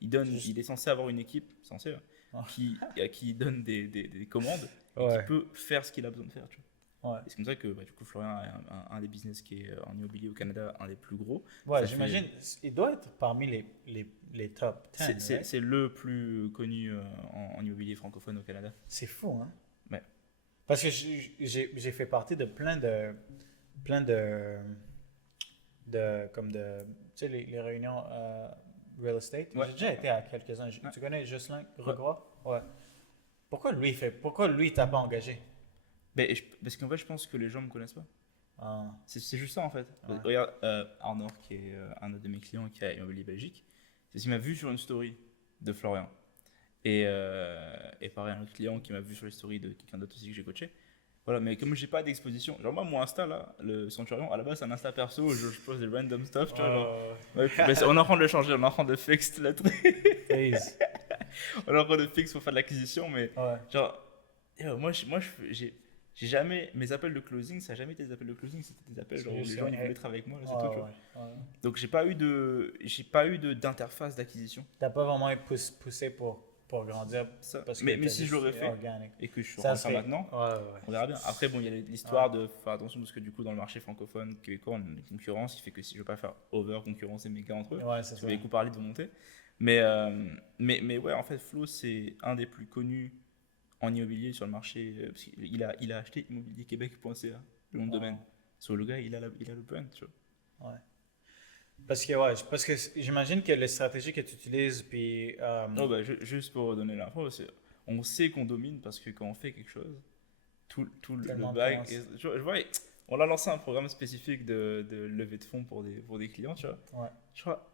Il est censé avoir une équipe, censé, qui donne des commandes et qui peut faire ce qu'il a besoin de faire. Tu vois. Ouais. Et c'est comme ça que du coup, Florian a un des business qui est en immobilier au Canada, un des plus gros. Ouais, j'imagine. Il doit être parmi les top 10. C'est le plus connu en immobilier francophone au Canada. C'est fou, hein? Ouais. Parce que j'ai fait partie de plein de tu sais, les réunions real estate. Ouais. J'ai déjà été à quelques-uns. Tu connais Jocelyn Regrois? Ouais. Pourquoi lui, il t'a pas engagé? Parce qu'en fait, je pense que les gens me connaissent pas. Ah. C'est juste ça en fait. Ouais. Regarde, Arnaud, qui est un de mes clients qui a Immobilier Belgique, c'est ce qu'il m'a vu sur une story de Florian. Et pareil, un autre client qui m'a vu sur les stories de quelqu'un d'autre aussi que j'ai coaché. Voilà, mais comme j'ai pas d'exposition, genre moi, mon Insta là, le Centurion, à la base c'est un Insta perso où je pose des random stuff, tu vois. Genre, mais on est en train de le changer, on est en train de fix le truc. On est en train de fix pour faire de l'acquisition, mais genre, moi j'ai jamais, mes appels de closing, ça n'a jamais été des appels de closing, c'était des appels genre où les gens ils voulaient travailler avec moi, c'est tout, tu vois. Donc j'ai pas eu d'interface d'acquisition. T'as pas vraiment poussé pour grandir. Parce que mais si je l'aurais fait organique. et que je suis rentré maintenant, on verra bien. Après, bon, il y a l'histoire de faire attention parce que du coup, dans le marché francophone, quand on a une concurrence, il fait que si je veux pas faire over-concurrencer mes gars entre eux, je vais beaucoup parler de monter. Mais ouais, en fait, Flo, c'est un des plus connus en immobilier sur le marché. Parce qu'il a acheté immobilierquebec.ca, le nom de domaine. Sur le gars, il a le brand, tu vois. Ouais. Parce que j'imagine que les stratégies que tu utilises, puis... juste pour donner l'info, on sait qu'on domine parce que quand on fait quelque chose, tout le bail... Je vois, on a lancé un programme spécifique de levée de fonds pour des clients, tu vois. Ouais. Je crois,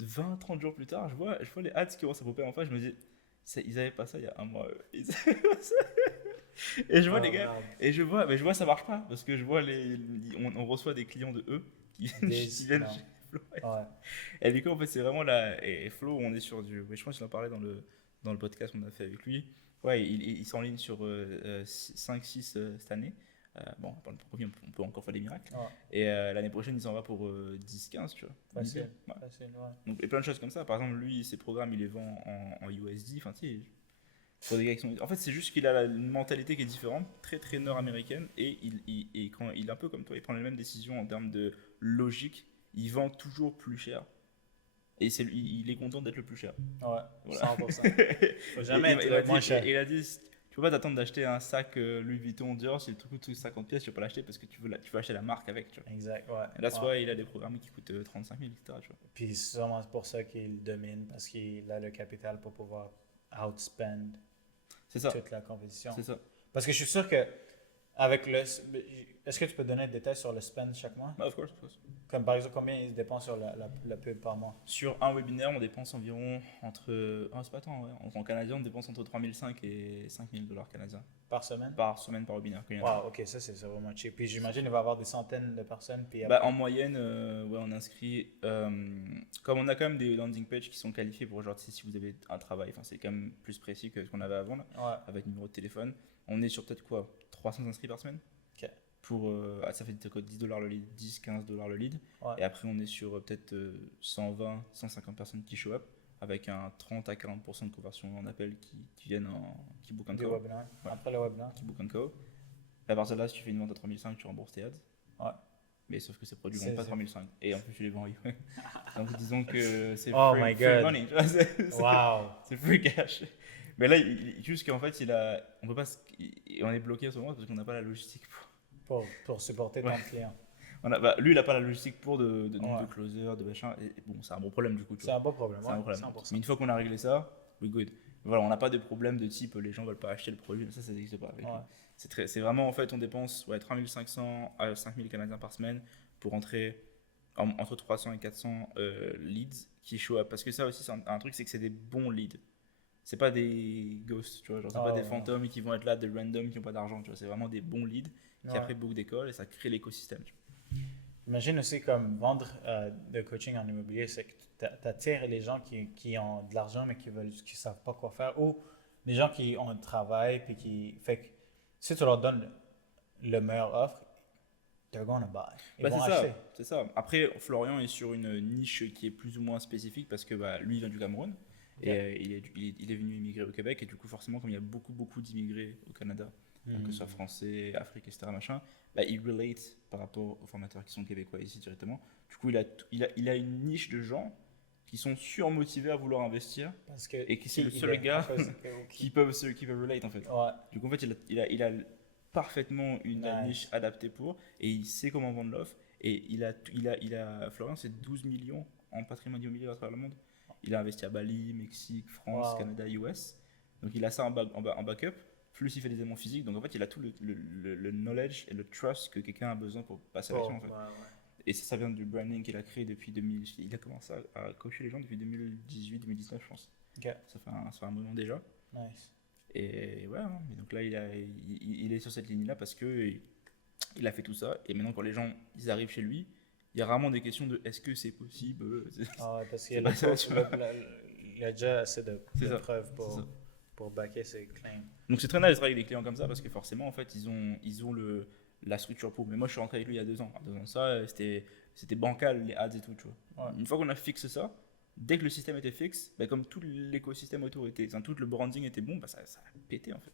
20-30 jours plus tard, je vois les ads qui commencent à popper en face, je me dis, ils n'avaient pas ça il y a un mois. Ils avaient pas ça. Et je vois les gars, et je vois ça marche pas, parce que je vois on reçoit des clients de eux qui viennent chez Flo. Ouais. Et du coup, en fait, c'est vraiment là. Et Flo, on est sur du. Je pense qu'il en parlait dans le podcast qu'on a fait avec lui. Ouais, il s'enligne sur 5-6 cette année. Bon, pour le premier, on peut encore faire des miracles. Et l'année prochaine, il s'en va pour 10-15, tu vois. Facile, ouais. Donc, et plein de choses comme ça. Par exemple, lui, ses programmes, il les vend en USD. Enfin, tu sais, pour des gars qui sont... En fait, c'est juste qu'il a une mentalité qui est différente, très très nord-américaine. Et quand il est un peu comme toi, il prend les mêmes décisions en termes de logique. Il vend toujours plus cher. Et il est content d'être le plus cher. Ouais, voilà. 100%. Faut jamais être le moins cher. Il a dit, tu peux pas t'attendre d'acheter un sac Louis Vuitton Dior, si le truc coûte 50 pièces, tu peux pas l'acheter parce que tu veux acheter la marque avec. Tu vois. Exact, ouais. Et là, soit il a des programmes qui coûtent 35 000, etc. Tu vois. Puis c'est sûrement pour ça qu'il domine, parce qu'il a le capital pour pouvoir outspend toute la compétition. C'est ça. Parce que je suis sûr que avec le... Est-ce que tu peux donner des détails sur le spend chaque mois? Of course, of course. Comme par exemple, combien ils dépensent sur la pub par mois? Sur un webinaire, on dépense environ entre. Ah, c'est pas tant, ouais. En canadien, on dépense entre 3005 et 5000 dollars canadiens Par semaine? par semaine par webinaire. Quand il y en a. Wow, ok, ça c'est vraiment cheap. Puis j'imagine qu'il va y avoir des centaines de personnes. Puis Bah, en moyenne, ouais, on inscrit. Comme on a quand même des landing pages qui sont qualifiés pour genre, si vous avez un travail, enfin, c'est quand même plus précis que ce qu'on avait avant, là, ouais, avec numéro de téléphone. On est sur peut-être quoi 300 inscrits par semaine ok. pour, ça fait quoi, 10 dollars le lead, 10, 15 dollars le lead. Ouais. Et après, on est sur peut-être 120, 150 personnes qui show up avec un 30 à 40% de conversion en appel qui viennent qui book un Du call. webinaire. Ouais. Après le webinaire. Qui book un call. À partir de là, si tu fais une vente à 3005, tu rembourses tes ads. Ouais. Mais sauf que ces produits ne C'est- vendent pas c'est- 3005. Et en plus, tu les vends. Donc disons que c'est Oh free, my free God. money. Tu vois, Wow. c'est free cash. Mais là, juste qu'en fait, on peut pas, on est bloqué à ce moment parce qu'on n'a pas la logistique Pour supporter Ouais. ton client. lui, il n'a pas la logistique pour de nombre Ouais. de closers, de machin. Et bon, c'est un bon problème du coup. Tu C'est vois. un bon problème. C'est un Ouais, problème. 100%. Mais une fois qu'on a réglé ça, we're good. Voilà, on n'a pas de problème de type les gens veulent pas acheter le produit. Ça n'existe pas. Avec Ouais. lui. C'est vraiment en fait, on dépense 3500 à 5000 Canadiens par semaine pour entrer entre 300 et 400 leads qui show up. Parce que ça aussi, c'est un truc, c'est que c'est des bons leads. C'est pas des ghosts, tu vois. Genre, c'est pas des ouais. fantômes qui vont être là, des random qui n'ont pas d'argent. Tu vois, c'est vraiment des bons leads qui Ouais. après beaucoup d'écoles et ça crée l'écosystème. Tu vois. Imagine aussi comme vendre de coaching en immobilier, c'est que tu attires les gens qui ont de l'argent mais qui savent pas quoi faire ou les gens qui ont un travail puis qui fait que si tu leur donnes le meilleur offre, they're gonna buy. Ils Bah, vont c'est acheter. ça, c'est ça. Après, Florian est sur une niche qui est plus ou moins spécifique parce que bah, lui il vient du Cameroun et il est venu immigrer au Québec et du coup forcément comme il y a beaucoup d'immigrés au Canada, donc que ce soit français, Afrique, etc. machin, bah, il relate par rapport aux formateurs qui sont québécois ici directement. Du coup, il a une niche de gens qui sont surmotivés à vouloir investir Parce que et qui c'est le il seul est- gars à cause- qui peuvent relate en fait. Ouais. Du coup, en fait, il a parfaitement une Nice. niche adaptée pour, et il sait comment vendre l'offre. Et Florian, c'est 12 millions en patrimoine immobilier à travers le monde. Il a investi à Bali, Mexique, France, Wow. Canada, US. Donc il a ça en backup. Plus il fait des éléments physiques. Donc en fait, il a tout le knowledge et le trust que quelqu'un a besoin pour passer à l'action. En fait. Ouais. Et ça vient du branding qu'il a créé depuis 2000. Il a commencé à coacher les gens depuis 2018-2019, je pense. Ok. Ça fait un moment déjà. Nice. Et ouais, hein. Et donc là, il est sur cette ligne-là parce que il a fait tout ça. Et maintenant, quand les gens ils arrivent chez lui, il y a rarement des questions de est-ce que c'est possible. Ah ouais, parce C'est qu'il pas ça, tu vois. y a déjà assez C'est de ça. preuves C'est ça. pour backer ses claims. Donc c'est très nice de travailler avec des clients comme ça parce que forcément, en fait, ils ont la structure pour. Mais moi, je suis rentré avec lui il y a 2 ans. À 2 ans, ça, c'était bancal, les ads et tout, tu vois. Ouais. Une fois qu'on a fixé ça, dès que le système était fixe, bah, comme tout l'écosystème autour était, enfin, tout le branding était bon, bah, ça a pété en fait.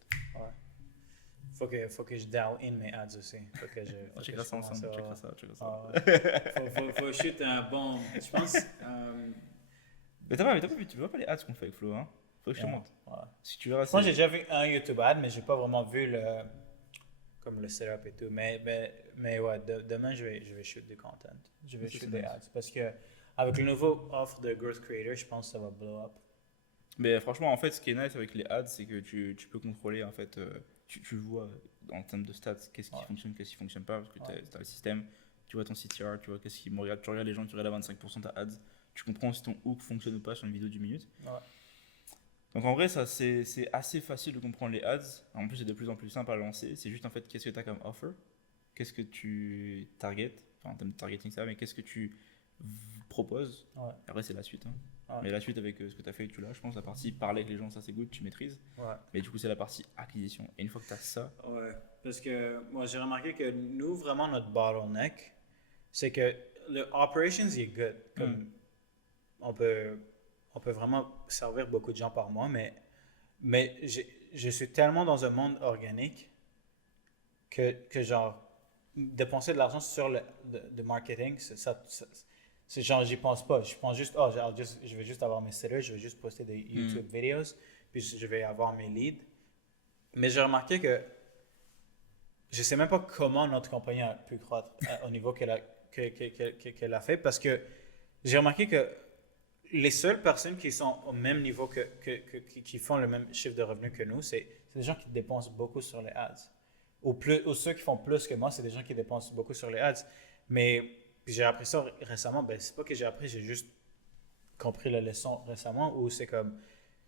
Faut que je dial in mes ads aussi. Faut que je. On checkera ça ensemble, on checkera ça. Ah ouais. Faut shoot un bon. Je pense. Mais t'as pas vu, tu vois pas les ads qu'on fait avec Flo, hein? Faut que je te Ouais. montre. Ouais. Si tu verras, Moi, c'est- j'ai déjà vu un YouTube ad, mais j'ai pas vraiment vu comme le setup et tout. Mais ouais, demain, je vais shoot du content. Je vais Ça, shoot c'est des nice. ads. Parce que avec le nouveau offre de Growth Creator, je pense que ça va blow up. Mais franchement, en fait, ce qui est nice avec les ads, c'est que tu peux contrôler, en fait, tu vois en termes de stats qu'est-ce qui Ouais. fonctionne, qu'est-ce qui fonctionne pas, parce que Ouais. tu as le système, tu vois ton CTR, tu vois qu'est-ce qui me regarde, tu regardes les gens qui regardent à 25% ta ads, tu comprends si ton hook fonctionne ou pas sur une vidéo d'1 minute. Ouais. Donc en vrai, ça c'est assez facile de comprendre les ads. En plus, c'est de plus en plus simple à lancer. C'est juste en fait qu'est-ce que tu as comme offer, qu'est-ce que tu target, enfin en termes de targeting ça, mais qu'est-ce que tu proposes. Ouais. Après, c'est la suite. Hein. Ouais. Mais la suite avec ce que tu as fait, tu l'as, je pense. La partie parler avec les gens, ça c'est good, tu maîtrises. Ouais. Mais du coup, c'est la partie acquisition. Et une fois que tu as ça, Ouais, parce que moi j'ai remarqué que nous, vraiment, notre bottleneck, c'est que le operations il est good. Comme on peut vraiment servir beaucoup de gens par mois, mais je suis tellement dans un monde organique que genre, dépenser de l'argent sur le marketing, c'est genre, j'y pense pas. Je pense juste, je vais juste avoir mes sellers, je vais juste poster des YouTube videos, puis je vais avoir mes leads. Mais j'ai remarqué que je sais même pas comment notre compagnie a pu croître au niveau qu'elle a fait parce que j'ai remarqué que les seules personnes qui sont au même niveau qui font le même chiffre de revenus que nous, c'est des gens qui dépensent beaucoup sur les ads. Ou ceux qui font plus que moi, c'est des gens qui dépensent beaucoup sur les ads. Mais puis j'ai appris ça récemment. Ben, c'est pas que j'ai appris, j'ai juste compris la leçon récemment où c'est comme,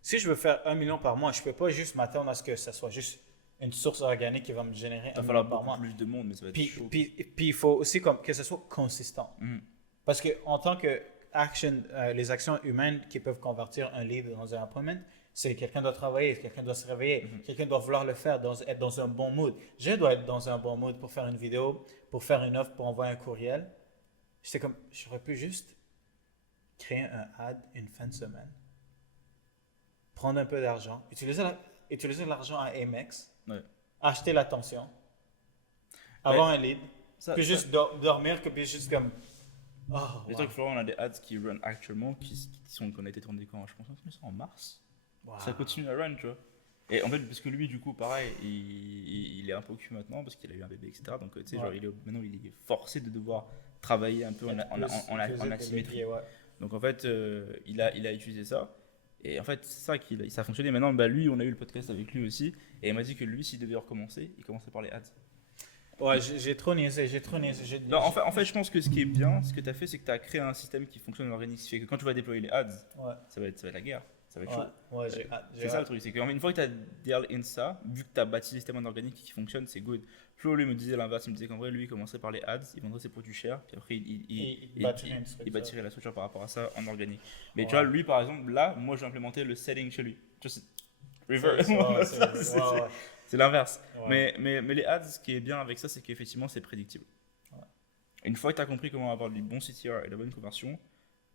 si je veux faire 1 million par mois, je peux pas juste m'attendre à ce que ça soit juste une source organique qui va me générer Il va 1 falloir million par beaucoup mois. plus de monde, mais ça va être Puis, chaud. puis il faut aussi que ce soit consistant. Mhm. Parce que en tant que les actions humaines qui peuvent convertir un lead dans un appointment, c'est quelqu'un doit travailler, quelqu'un doit se réveiller, quelqu'un doit vouloir le faire, être dans un bon mood. Je dois être dans un bon mood pour faire une vidéo, pour faire une offre, pour envoyer un courriel. J'étais comme, j'aurais pu juste créer un ad une fin de semaine, prendre un peu d'argent, utiliser l'argent à Amex, Ouais. acheter l'attention, avoir un lead, Ça- puis ça- juste dormir, puis juste comme, oh, Les wow. trucs, Florent, on a des ads qui run actuellement, qu'on a été tournés quand je pense que c'est en mars. Wow. Ça continue à run, tu vois. Et en fait, parce que lui, du coup, pareil, il est un peu occupé maintenant parce qu'il a eu un bébé, etc. Donc, tu sais, genre, Ouais. maintenant, il est forcé de devoir travailler un peu en asymétrie. Ouais. Donc, en fait, il a utilisé ça. Et en fait, c'est ça ça a fonctionné. Maintenant, bah, lui, on a eu le podcast avec lui aussi. Et il m'a dit que lui, s'il devait recommencer, il commençait par les ads. Ouais, j'ai trop niaisé. Non, en fait, je pense que ce qui est bien, ce que tu as fait, c'est que tu as créé un système qui fonctionne organique. Ce qui fait que quand tu vas déployer les ads, Ouais, ça va être la guerre. Ça va être chaud. ouais, j'ai hâte. C'est ça le truc, c'est qu'une fois que tu as deal in ça, vu que tu as bâti le système en organique qui fonctionne, c'est good. Flo, lui, me disait l'inverse, il me disait qu'en vrai, lui, il commencerait par les ads, il vendrait ses produits chers, puis après, Il bâtirait une structure. il bâtirait la structure par rapport à ça en organique. Mais Ouais. tu vois, lui, par exemple, là, moi, j'ai implémenté le setting chez lui. Tu vois, c'est reverse. Ouais. C'est l'inverse. Ouais. Mais les ads, ce qui est bien avec ça, c'est qu'effectivement, c'est prédictible. Ouais. Une fois que tu as compris comment avoir du bon CTR et la bonne conversion,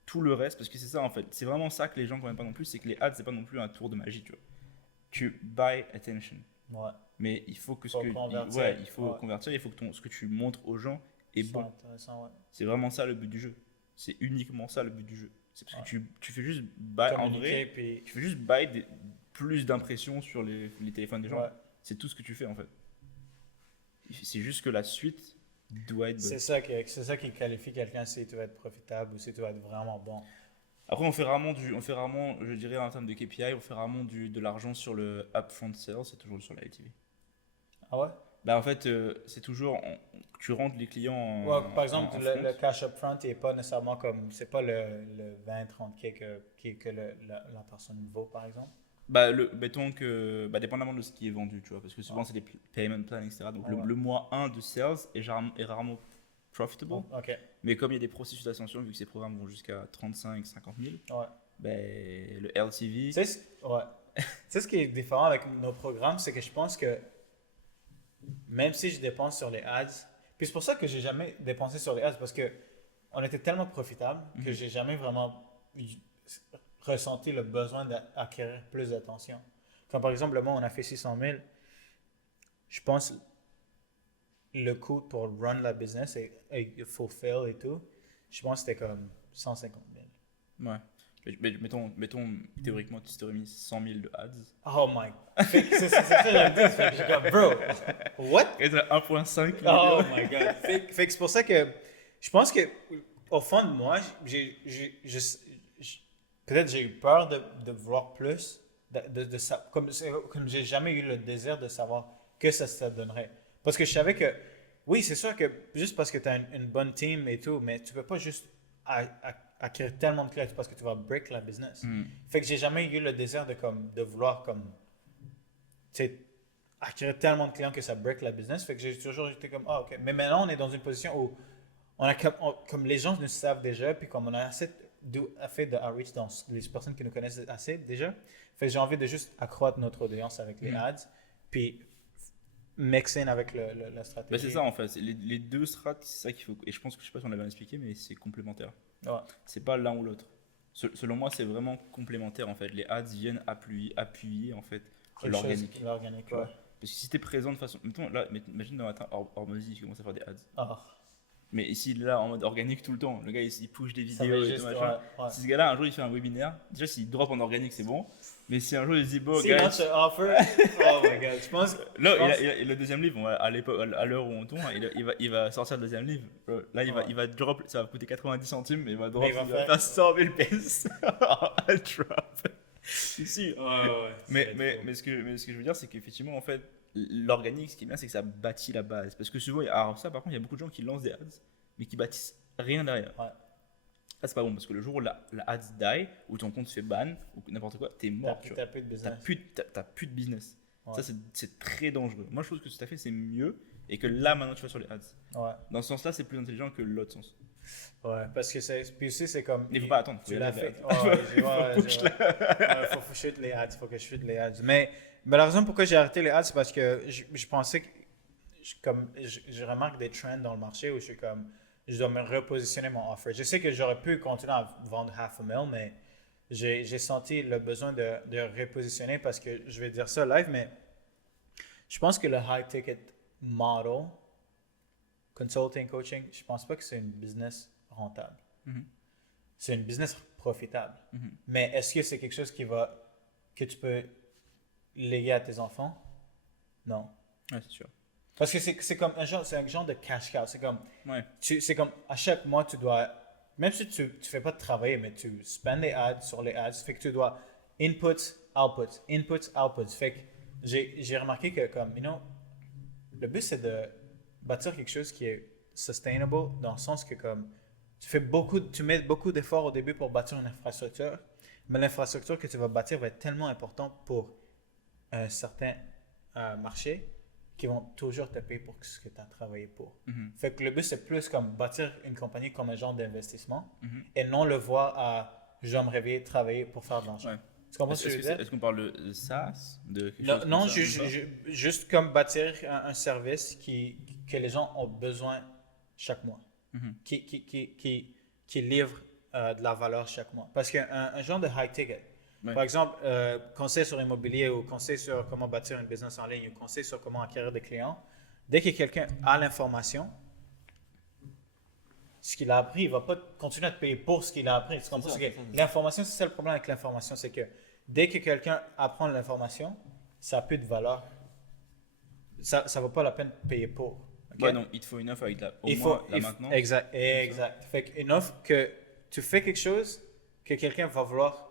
tout le reste, parce que c'est ça en fait, c'est vraiment ça que les gens ne comprennent pas non plus, c'est que les ads, c'est pas non plus un tour de magie, tu vois. Tu buy attention. Ouais. Mais il faut que Faut convertir. il faut Ouais. convertir, il faut que ce que tu montres aux gens est C'est bon. intéressant, ouais. C'est vraiment ça le but du jeu. C'est uniquement ça le but du jeu. C'est parce que tu fais juste buy, en Communiquer, vrai, puis... tu fais juste buy plus d'impressions sur les téléphones des gens. Ouais. C'est tout ce que tu fais en fait. C'est juste que la suite doit être bonne. C'est ça qui qualifie quelqu'un si tu vas être profitable ou si tu vas être vraiment bon. Après, on fait rarement, je dirais en termes de KPI, on fait rarement de l'argent sur le upfront sales, c'est toujours sur la LTV. Ah ouais? Bah en fait, c'est toujours, tu rentres les clients en, Ouais, par exemple, en le front. cash upfront n'est pas nécessairement comme. C'est pas le 20-30K que la personne vaut, par exemple. Bah, mettons que, dépendamment de ce qui est vendu, tu vois, parce que souvent Ouais. c'est des payment plans, etc. Donc Ouais. le mois 1 de sales est rarement profitable, Ok. mais comme il y a des processus d'ascension, vu que ces programmes vont jusqu'à 35-50 000, Ouais. ben, le LTV, Ouais. Tu sais, ce qui est différent avec nos programmes, c'est que je pense que même si je dépense sur les ads, puis c'est pour ça que j'ai jamais dépensé sur les ads parce que on était tellement profitable que j'ai jamais vraiment ressenti le besoin d'acquérir plus d'attention. Comme par exemple, le mois où on a fait 600 000, je pense le coût pour run la business et fulfill et tout, je pense que c'était comme 150 000. ouais. Mais mettons, théoriquement, tu t'aurais mis 100 000 de ads. Oh my. C'est ça que je me dis. Fait que j'ai comme, bro, what? Et t'as 1,5 Oh million. my god. Fait que c'est pour ça que je pense que au fond de moi, peut-être j'ai eu peur de vouloir plus, comme j'ai jamais eu le désir de savoir que ça donnerait. Parce que je savais que, oui, c'est sûr que juste parce que tu as une bonne team et tout, mais tu peux pas juste acquérir tellement de clients parce que tu vas break la business. Fait que j'ai jamais eu le désir de vouloir comme, tu sais, acquérir tellement de clients que ça break la business. Fait que j'ai toujours été comme, ah, ok. Mais maintenant, on est dans une position où comme les gens nous savent déjà, puis comme on a assez fait de outreach dans les personnes qui nous connaissent assez déjà, fait que j'ai envie de juste accroître notre audience avec les ads, puis mixer avec la stratégie. Bah, c'est ça en fait, les deux strats, c'est ça qu'il faut. Et je pense que je sais pas si on l'avait expliqué, mais c'est complémentaire. Ouais. C'est pas l'un ou l'autre. Selon moi, c'est vraiment complémentaire en fait. Les ads viennent appuyer en fait l'organique. L'organique, Tu vois. ouais. Parce que si tu es présent de façon. Mettons, là, imagine dans matin, Hormozy, il commence à faire des ads. Ah, Mais ici, là, en mode organique tout le temps, le gars il push des ça vidéos va et juste, tout machin. ouais. Si ce gars-là, un jour, il fait un webinaire, déjà, s'il drop en organique, c'est bon. Mais si un jour il se dit, bon, Si guys, launch an offer, oh my god, je pense. là, je pense- il a le deuxième livre, à l'époque, à l'heure où on tourne, il va sortir le deuxième livre. Là, il va drop, ça va coûter 90 centimes, mais il va drop, Mais il va il va faire- faire 100 000 pièces. Un drop. Si, si. Ouais. Mais ce que je veux dire, c'est qu'effectivement, en fait, l'organique, ce qui est bien, c'est que ça bâtit la base. Parce que souvent, alors ça, par contre, il y a beaucoup de gens qui lancent des ads, mais qui bâtissent rien derrière. Ouais. Ça, c'est pas bon, parce que le jour où la ads die, ou ton compte se fait ban, ou n'importe quoi, t'es mort. tu vois. T'as plus de business. T'as plus de business. Ouais. Ça, c'est très dangereux. Moi, je trouve que ce que tu as fait, c'est mieux, et que là, maintenant, tu vas sur les ads. Ouais. Dans ce sens-là, c'est plus intelligent que l'autre sens. Ouais, parce que c'est. Puis aussi, c'est comme. Mais il faut pas attendre. Tu faut y l'as aller, fait. les ads. Faut que je shoot les ads. Faut que je shoot les ads. Mais la raison pourquoi j'ai arrêté les ads, c'est parce que je pensais que. Je remarque des trends dans le marché où je suis comme. Je dois me repositionner mon offer. Je sais que j'aurais pu continuer à vendre $500,000, mais j'ai senti le besoin de repositionner parce que je vais dire ça live, mais je pense que le high ticket model, consulting, coaching, je pense pas que c'est une business rentable. Mhm. C'est une business profitable. Mhm. Mais est-ce que c'est quelque chose que tu peux léguer à tes enfants? Non. Ouais, c'est sûr. Parce que c'est comme c'est un genre de cash cow. C'est comme, Ouais. c'est comme à chaque mois, tu dois, même si tu fais pas de travailler, mais tu spends les ads sur les ads, fait que tu dois input, output. Fait que j'ai remarqué que comme, le but c'est de bâtir quelque chose qui est sustainable dans le sens que comme, tu mets beaucoup d'efforts au début pour bâtir une infrastructure, mais l'infrastructure que tu vas bâtir va être tellement importante pour un certain marché qui vont toujours te payer pour ce que tu as travaillé pour. Mhm. Fait que le but, c'est plus comme bâtir une compagnie comme un genre d'investissement Mhm. et non le voir à je dois me réveiller, travailler pour faire de l'argent. Ouais. Tu comprends ce que je veux dire? Est-ce qu'on parle de SaaS, de quelque Non, chose non, comme ça, ou pas? juste comme bâtir un service que les gens ont besoin chaque mois, Mhm. qui livre de la valeur chaque mois. Parce qu'un genre de high ticket, Ouais. par exemple, conseil sur l'immobilier ou conseil sur comment bâtir une business en ligne ou conseil sur comment acquérir des clients, dès que quelqu'un a l'information, ce qu'il a appris, il ne va pas continuer à te payer pour ce qu'il a appris. Tu comprends? ça, C'est que c'est ça. l'information, c'est ça le problème avec l'information, c'est que dès que quelqu'un apprend l'information, ça n'a plus de valeur. Ça ne vaut pas la peine de payer pour. ok? Ouais, non, il te faut une offre avec au Il moins faut, la maintenance. exact. Fait qu'une offre que tu fais quelque chose que quelqu'un va vouloir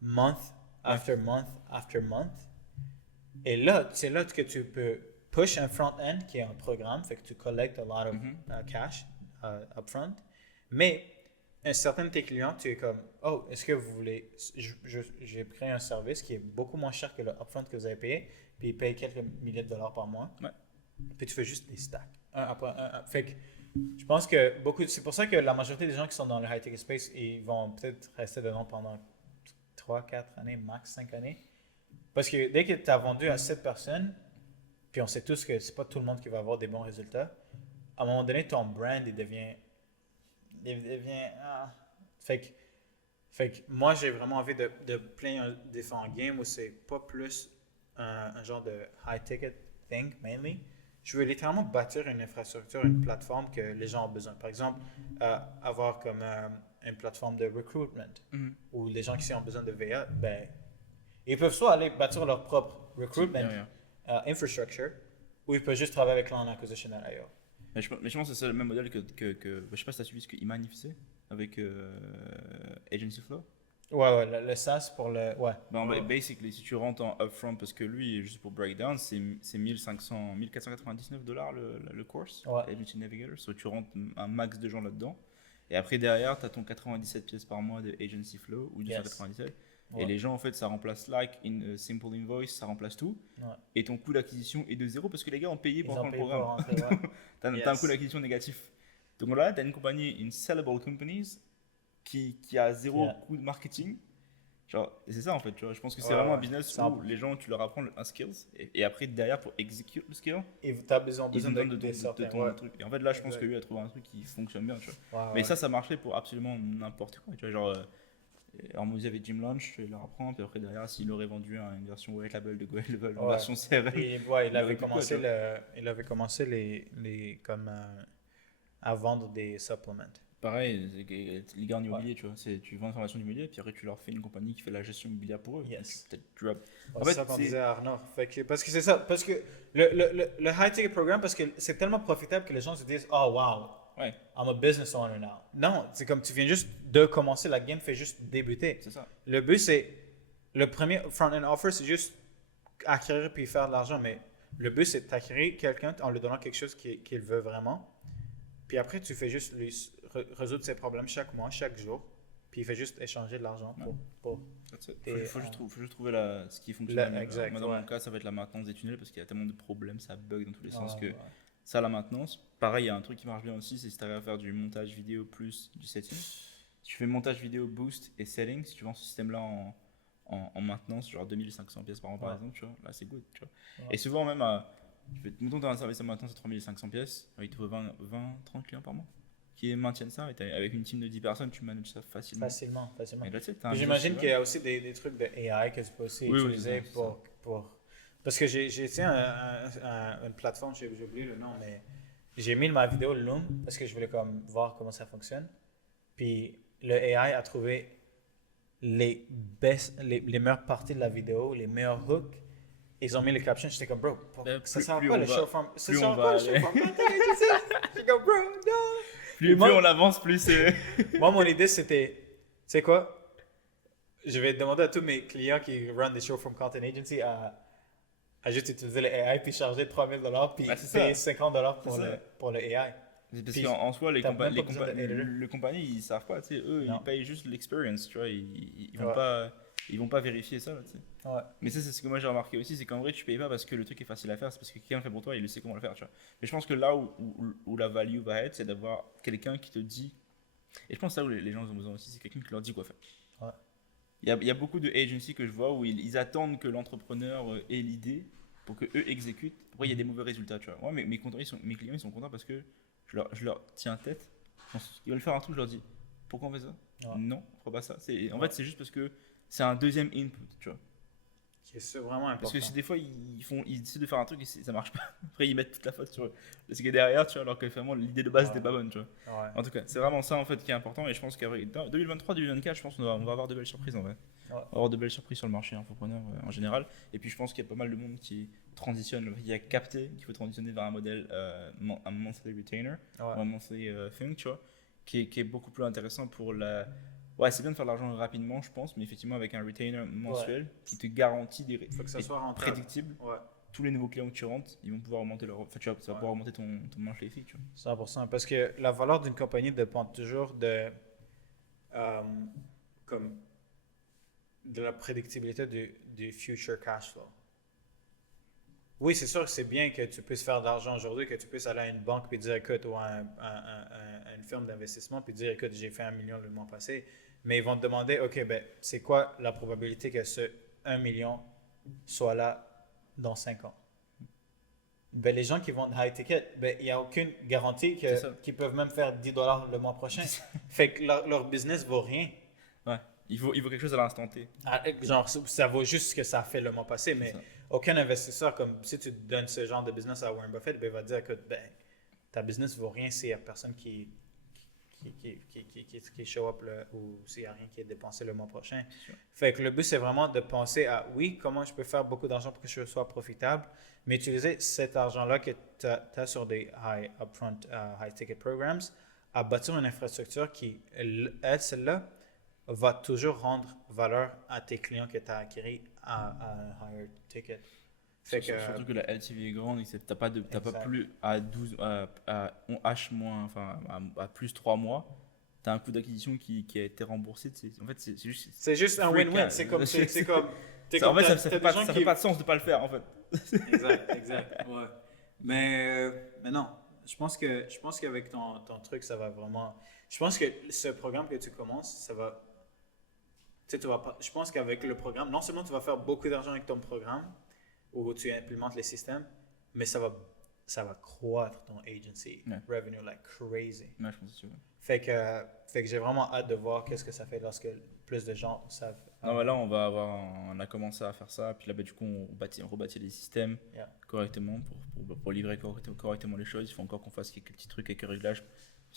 month after month after month. Et là, c'est là que tu peux push un front-end qui est un programme, fait que tu collectes a lot of cash upfront. Mais un certain de tes clients, tu es comme, oh, est-ce que vous voulez, j'ai créé un service qui est beaucoup moins cher que le upfront que vous avez payé, puis il paye quelques milliers de dollars par mois. Ouais. Puis tu fais juste des stacks. Un après un. Fait que je pense que c'est pour ça que la majorité des gens qui sont dans le high-tech space, ils vont peut-être rester dedans pendant 3, 4 années, max 5 années. Parce que dès que tu as vendu à 7 personnes, puis on sait tous que c'est pas tout le monde qui va avoir des bons résultats, à un moment donné, ton brand, il devient Fait que moi, j'ai vraiment envie de play un différent game où c'est pas plus un genre de high-ticket thing, mainly. Je veux littéralement bâtir une infrastructure, une plateforme que les gens ont besoin. Par exemple, avoir comme une plateforme de recruitment Mhm. où les gens qui ont besoin de VA, ben, ils peuvent soit aller bâtir leur propre recruitment Derrière. infrastructure ou ils peuvent juste travailler avec Client Acquisition.io. Mais je pense que c'est le même modèle que je sais pas si tu as suivi ce que Iman il faisait avec Agency Flow. Ouais, le SaaS pour le. Ouais. Ben, Ouais. basically, si tu rentres en upfront, parce que lui, juste pour breakdown, c'est 1499 dollars le course, Ouais. Agency Navigator. So, tu rentres un max de gens là-dedans. Et après, derrière, tu as ton 97 pièces par mois de Agency Flow ou 297. Ouais. Et les gens, en fait, ça remplace Like, Simple Invoice, ça remplace tout. Ouais. Et ton coût d'acquisition est de zéro parce que les gars ont payé Ils pour ont prendre le payé pour programme. rentrer, ouais. T'as un Yes. coût d'acquisition négatif. Donc là, tu as une compagnie, une sellable companies, qui a zéro Yeah. coût de marketing. Genre, et c'est ça en fait, tu vois. Je pense que c'est Ouais, vraiment un ouais. business C'est où les gens, tu leur apprends un skills et après derrière pour execute le skill, Et tu as besoin ils ont besoin de des certains, ton ouais. truc. Et en fait là, je pense Exact. que lui a trouvé un truc qui fonctionne bien, tu vois. Ouais, Mais ouais. ça marcherait pour absolument n'importe quoi, tu vois. Genre, Hormozy avait Gym Launch, il leur apprend, puis après derrière, s'il aurait vendu une version White Label de Go Level, une Ouais. version CRM. Et, ouais, il aurait avait pu quoi, commencé tu il avait commencé les comme à vendre des supplements. Pareil, les gars en immobilier, tu vois, tu vends une formation d'immobilier, puis après tu leur fais une compagnie qui fait la gestion immobilière pour eux. Yes. Peut-être tu vois. Ouais, En c'est fait, ça qu'on c'est- disait à Arnaud. Parce que c'est ça. Parce que le high ticket programme, parce que c'est tellement profitable que les gens se disent, oh wow, Ouais, I'm a business owner now. Non, c'est comme tu viens juste de commencer, la game fait juste débuter. c'est ça. Le but, c'est, le premier front-end offer, c'est juste acquérir puis faire de l'argent. Mais le but, c'est d'acquérir quelqu'un en lui donnant quelque chose qu'il veut vraiment. Puis après, tu fais juste lui résoudre ses problèmes chaque mois, chaque jour. Puis il fait juste échanger de l'argent pour That's it. Et, Faut juste trouver ce qui fonctionne. exact, Moi, dans ouais. mon cas, ça va être la maintenance des tunnels parce qu'il y a tellement de problèmes, ça bug dans tous les sens Ah, que ouais. ça, la maintenance. Pareil, il y a un truc qui marche bien aussi, c'est si tu arrives à faire du montage vidéo plus du setting. Si tu fais montage vidéo, boost et settings, si tu vends ce système-là en maintenance, genre 2500 pièces par an par Ouais. exemple, tu vois, là c'est good. Tu vois. Ouais. Et souvent, même, mettons que tu as un service de maintenance à 3500 pièces, il te faut 20-30 clients par mois qui maintiennent ça. Et avec une team de 10 personnes, tu manages ça facilement. Facilement. Et là, tu sais, t'as un Puis business j'imagine qui qu'il y a aussi des trucs de AI que tu peux aussi Oui, oui, utiliser c'est ça. pour... Parce que j'ai essayé une plateforme, j'ai oublié le nom, mais j'ai mis ma vidéo Loom parce que je voulais comme voir comment ça fonctionne. Puis le AI a trouvé les meilleures parties de la vidéo, les meilleurs hooks. Ils ont mis les captions, j'étais comme, bro, ça sert à quoi le show from... Ça plus sert on à quoi le va show aller. from content agency? J'étais comme, bro, non! Plus Moi- on avance, plus c'est. Moi, mon idée, c'était, tu sais quoi? Je vais demander à tous mes clients qui run des shows from content agency à juste utiliser le AI puis charger $3000 puis Ah, c'est payer ça. $50 C'est ça. pour le AI. Parce Puis, qu'en soi, t'as même pas besoin d'editor. les compagnies, ils savent pas, tu sais, eux, Non. ils payent juste l'experience, tu vois, ils vont Ouais. pas. Ils vont pas vérifier ça, là, tu sais. Ouais. Mais ça, c'est ce que moi j'ai remarqué aussi, c'est qu'en vrai, tu payes pas parce que le truc est facile à faire, c'est parce que quelqu'un le fait pour toi, il sait comment le faire, tu vois. Mais je pense que là où la value va être, c'est d'avoir quelqu'un qui te dit. Et je pense que là où les gens ont besoin aussi, c'est quelqu'un qui leur dit quoi faire. Ouais. Il y a beaucoup de agencies que je vois où ils attendent que l'entrepreneur ait l'idée pour que eux exécutent. Après, il y a des mauvais résultats, tu vois. Moi, mes clients, ils sont contents parce que je leur tiens tête. Ils veulent faire un truc, je leur dis pourquoi on fait ça? Ouais. Non, on fera pas ça. En Ouais. fait, c'est juste parce que c'est un deuxième input, tu vois. C'est vraiment important. Parce que si des fois ils décident de faire un truc et ça marche pas, après ils mettent toute la faute sur ce qui est derrière, tu vois, alors que vraiment l'idée de base Ouais. n'était pas bonne, tu vois. Ouais. En tout cas, c'est vraiment ça en fait qui est important et je pense qu'après 2023-2024, je pense qu'on va avoir de belles surprises en vrai. On va avoir de belles surprises sur le marché infopreneur en général. Et puis je pense qu'il y a pas mal de monde qui transitionne, qui a capté qu'il faut transitionner vers un modèle, un monthly retainer, ou un monthly thing, tu vois, qui est beaucoup plus intéressant pour la. Ouais, c'est bien de faire de l'argent rapidement, je pense, mais effectivement avec un retainer mensuel qui te garantit des Faut que ça et soit rentable. prédictible. Ouais. Tous les nouveaux clients que tu rentres, ils vont pouvoir augmenter leur. Enfin, tu vas pouvoir augmenter ton monthly fee, tu vois. 100%. Parce que la valeur d'une compagnie dépend toujours comme de la prédictibilité du future cash flow. Oui, c'est sûr que c'est bien que tu puisses faire de l'argent aujourd'hui, que tu puisses aller à une banque et dire, écoute, ou à une firme d'investissement puis dire, écoute, j'ai fait 1 million le mois passé. Mais ils vont te demander, OK, ben, c'est quoi la probabilité que ce 1 million soit là dans 5 ans? Ben, les gens qui vendent high ticket, ben, il n'y a aucune garantie C'est ça. qu'ils peuvent même faire $10 le mois prochain. Fait que leur business vaut rien. Ouais, il faut quelque chose à l'instant T. Genre, ça vaut juste ce que ça a fait le mois passé, mais ça. aucun investisseur, comme si tu donnes ce genre de business à Warren Buffett, ben, il va te dire, écoute, ben, ta business vaut rien s'il n'y a personne qui show up ou s'il n'y a rien qui est dépensé le mois prochain. Sûr. Fait que le but, c'est vraiment de penser à, oui, comment je peux faire beaucoup d'argent pour que je sois profitable, mais utiliser cet argent-là que tu as sur des high upfront, high ticket programs, à bâtir une infrastructure qui, elle, celle-là, va toujours rendre valeur à tes clients que tu as acquis à higher ticket. Fait que, Surtout que la LTV est grande et t'as pas Exact. plus à 12 à H moins, enfin à plus 3 mois, t'as un coût d'acquisition qui a été remboursé. En fait, c'est juste. c'est juste un free win-win. cash. C'est comme. En fait, t'as ça des fait gens ça qui- fait pas de sens de pas le faire en fait. Exact. Ouais. Mais non, je pense qu'avec ton truc, ça va vraiment. Je pense que ce programme que tu commences, ça va. Tu sais, tu vas pas. Je pense qu'avec le programme, non seulement tu vas faire beaucoup d'argent avec ton programme, où tu implémentes les systèmes, mais ça va croître ton agency Ouais. revenue like crazy. Ouais, je pense que tu vois. Fait que j'ai vraiment hâte de voir qu'est-ce que ça fait lorsque plus de gens savent. Non, mais là, on a commencé à faire ça, puis là, bah, du coup, on rebâtit les systèmes Yeah. correctement pour livrer correctement les choses. Il faut encore qu'on fasse quelques petits trucs, quelques réglages,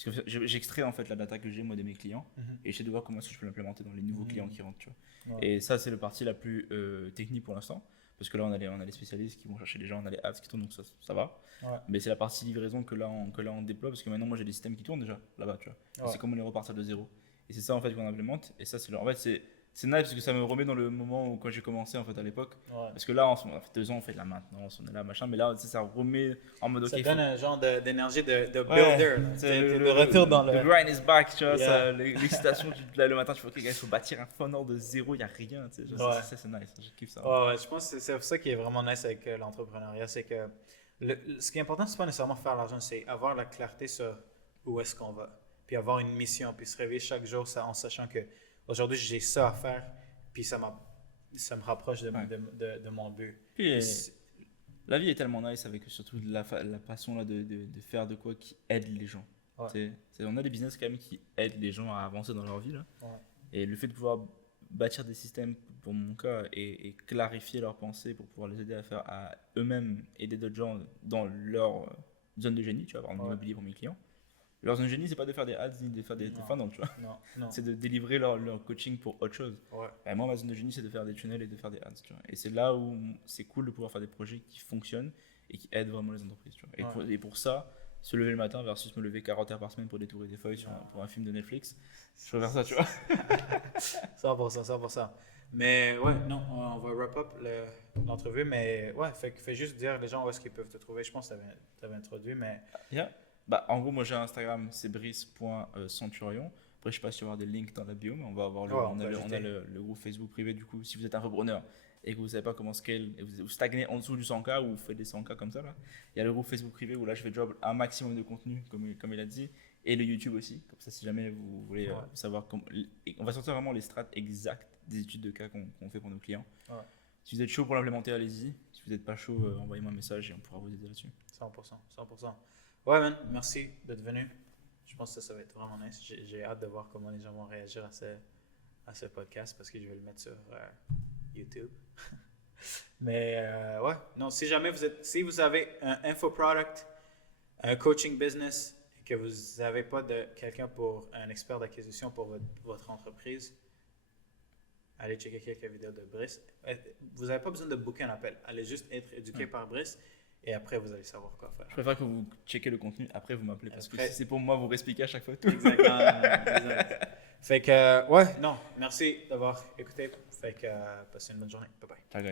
Parce que j'extrais en fait la data que j'ai moi de mes clients Mhm. et j'essaie de voir comment est-ce que je peux l'implémenter dans les nouveaux Mhm. clients qui rentrent, tu vois. Ouais. Et ça, c'est le partie la plus technique pour l'instant. Parce que là, on a les spécialistes qui vont chercher les gens, on a les apps qui tournent, donc ça va. Ouais. Mais c'est la partie livraison que là, on déploie parce que maintenant, moi, j'ai des systèmes qui tournent déjà là-bas, tu vois. Et Ouais. c'est comme on les repartir de zéro. Et c'est ça, en fait, qu'on implémente. Et ça, en fait, c'est nice parce que ça me remet dans le moment où quand j'ai commencé, en fait, à l'époque. Ouais. Parce que là, ça fait 2 ans, on fait de la maintenance, on est là, machin. Mais là, tu sais, ça remet en mode, ok, Ça il donne faut- un genre d'énergie de Ouais, builder. là. c'est T'es de retour dans le le. grind is back, tu vois, Yeah. ça, l'excitation, tu te lèves le matin, tu fais ok, il faut bâtir un funnel de zéro, il n'y a rien, tu sais, genre, Ouais. ça, c'est nice, je kiffe ça. Ouais, ouais, je pense que c'est ça qui est vraiment nice avec l'entrepreneuriat, c'est que ce qui est important, c'est pas nécessairement faire l'argent, c'est avoir la clarté sur où est-ce qu'on va, puis avoir une mission, puis se réveiller chaque jour en sachant que aujourd'hui j'ai ça à faire, puis ça me rapproche de, Ouais. de mon but. Puis, Puis c'est- la vie est tellement nice avec surtout la passion là, de faire de quoi qui aide les gens. Ouais. Tu sais, on a des business quand même qui aident les gens à avancer dans leur vie. Là. Ouais. Et le fait de pouvoir bâtir des systèmes, pour mon cas, et clarifier leurs pensées pour pouvoir les aider à eux-mêmes aider d'autres gens dans leur zone de génie, tu vois, par exemple Ouais. l'immobilier pour mes clients. Leur zone de génie, c'est pas de faire des ads ni de faire des Non. funnels, tu vois. non, C'est de délivrer leur coaching pour autre chose. ouais. Et moi, ma zone de génie, c'est de faire des tunnels et de faire des ads. Tu vois. Et c'est là où c'est cool de pouvoir faire des projets qui fonctionnent et qui aident vraiment les entreprises. Tu vois. Et pour ça, se lever le matin versus me lever 40 heures par semaine pour détourer des feuilles pour un film de Netflix, je préfère ça, tu vois. 100%, 100%. Mais ouais, non, on va wrap up l'entrevue, mais ouais, fais juste dire les gens où est-ce qu'ils peuvent te trouver. Je pense que tu avais introduit, mais Yeah. Bah, en gros, moi j'ai un Instagram, c'est brice.centurion. Après, je sais pas si tu vas avoir des links dans la bio, mais on va avoir on on peut a ajouter. le groupe Facebook privé. Du coup, si vous êtes un entrepreneur et que vous savez pas comment scale et vous stagnez en dessous du 100K ou vous faites des 100K comme ça, là, il y a le groupe Facebook privé où là je vais drop un maximum de contenu, comme il a dit, et le YouTube aussi. Comme ça, si jamais vous voulez savoir comment. On va sortir vraiment les strates exactes des études de cas qu'on fait pour nos clients. Ouais. Si vous êtes chaud pour l'implémenter, allez-y. Si vous n'êtes pas chaud, envoyez-moi un message et on pourra vous aider là-dessus. 100%, 100%. Ouais, man, merci d'être venu. Je pense que ça va être vraiment nice. J'ai hâte de voir comment les gens vont réagir à ce podcast parce que je vais le mettre sur YouTube. Mais ouais, non, si jamais si vous avez un infoproduct, un coaching business, et que vous n'avez pas de quelqu'un un expert d'acquisition pour votre entreprise, allez checker quelques vidéos de Brice. Vous n'avez pas besoin de booker un appel. Allez juste être éduqué par Brice et après vous allez savoir quoi faire. Je préfère que vous checkez le contenu, après vous m'appelez parce que Après- si c'est pour moi vous réexpliquer à chaque fois tout. Exactement. Exact. Fait que, ouais, non, merci d'avoir écouté. Fait que, passez une bonne journée. Bye bye. Ciao, guys.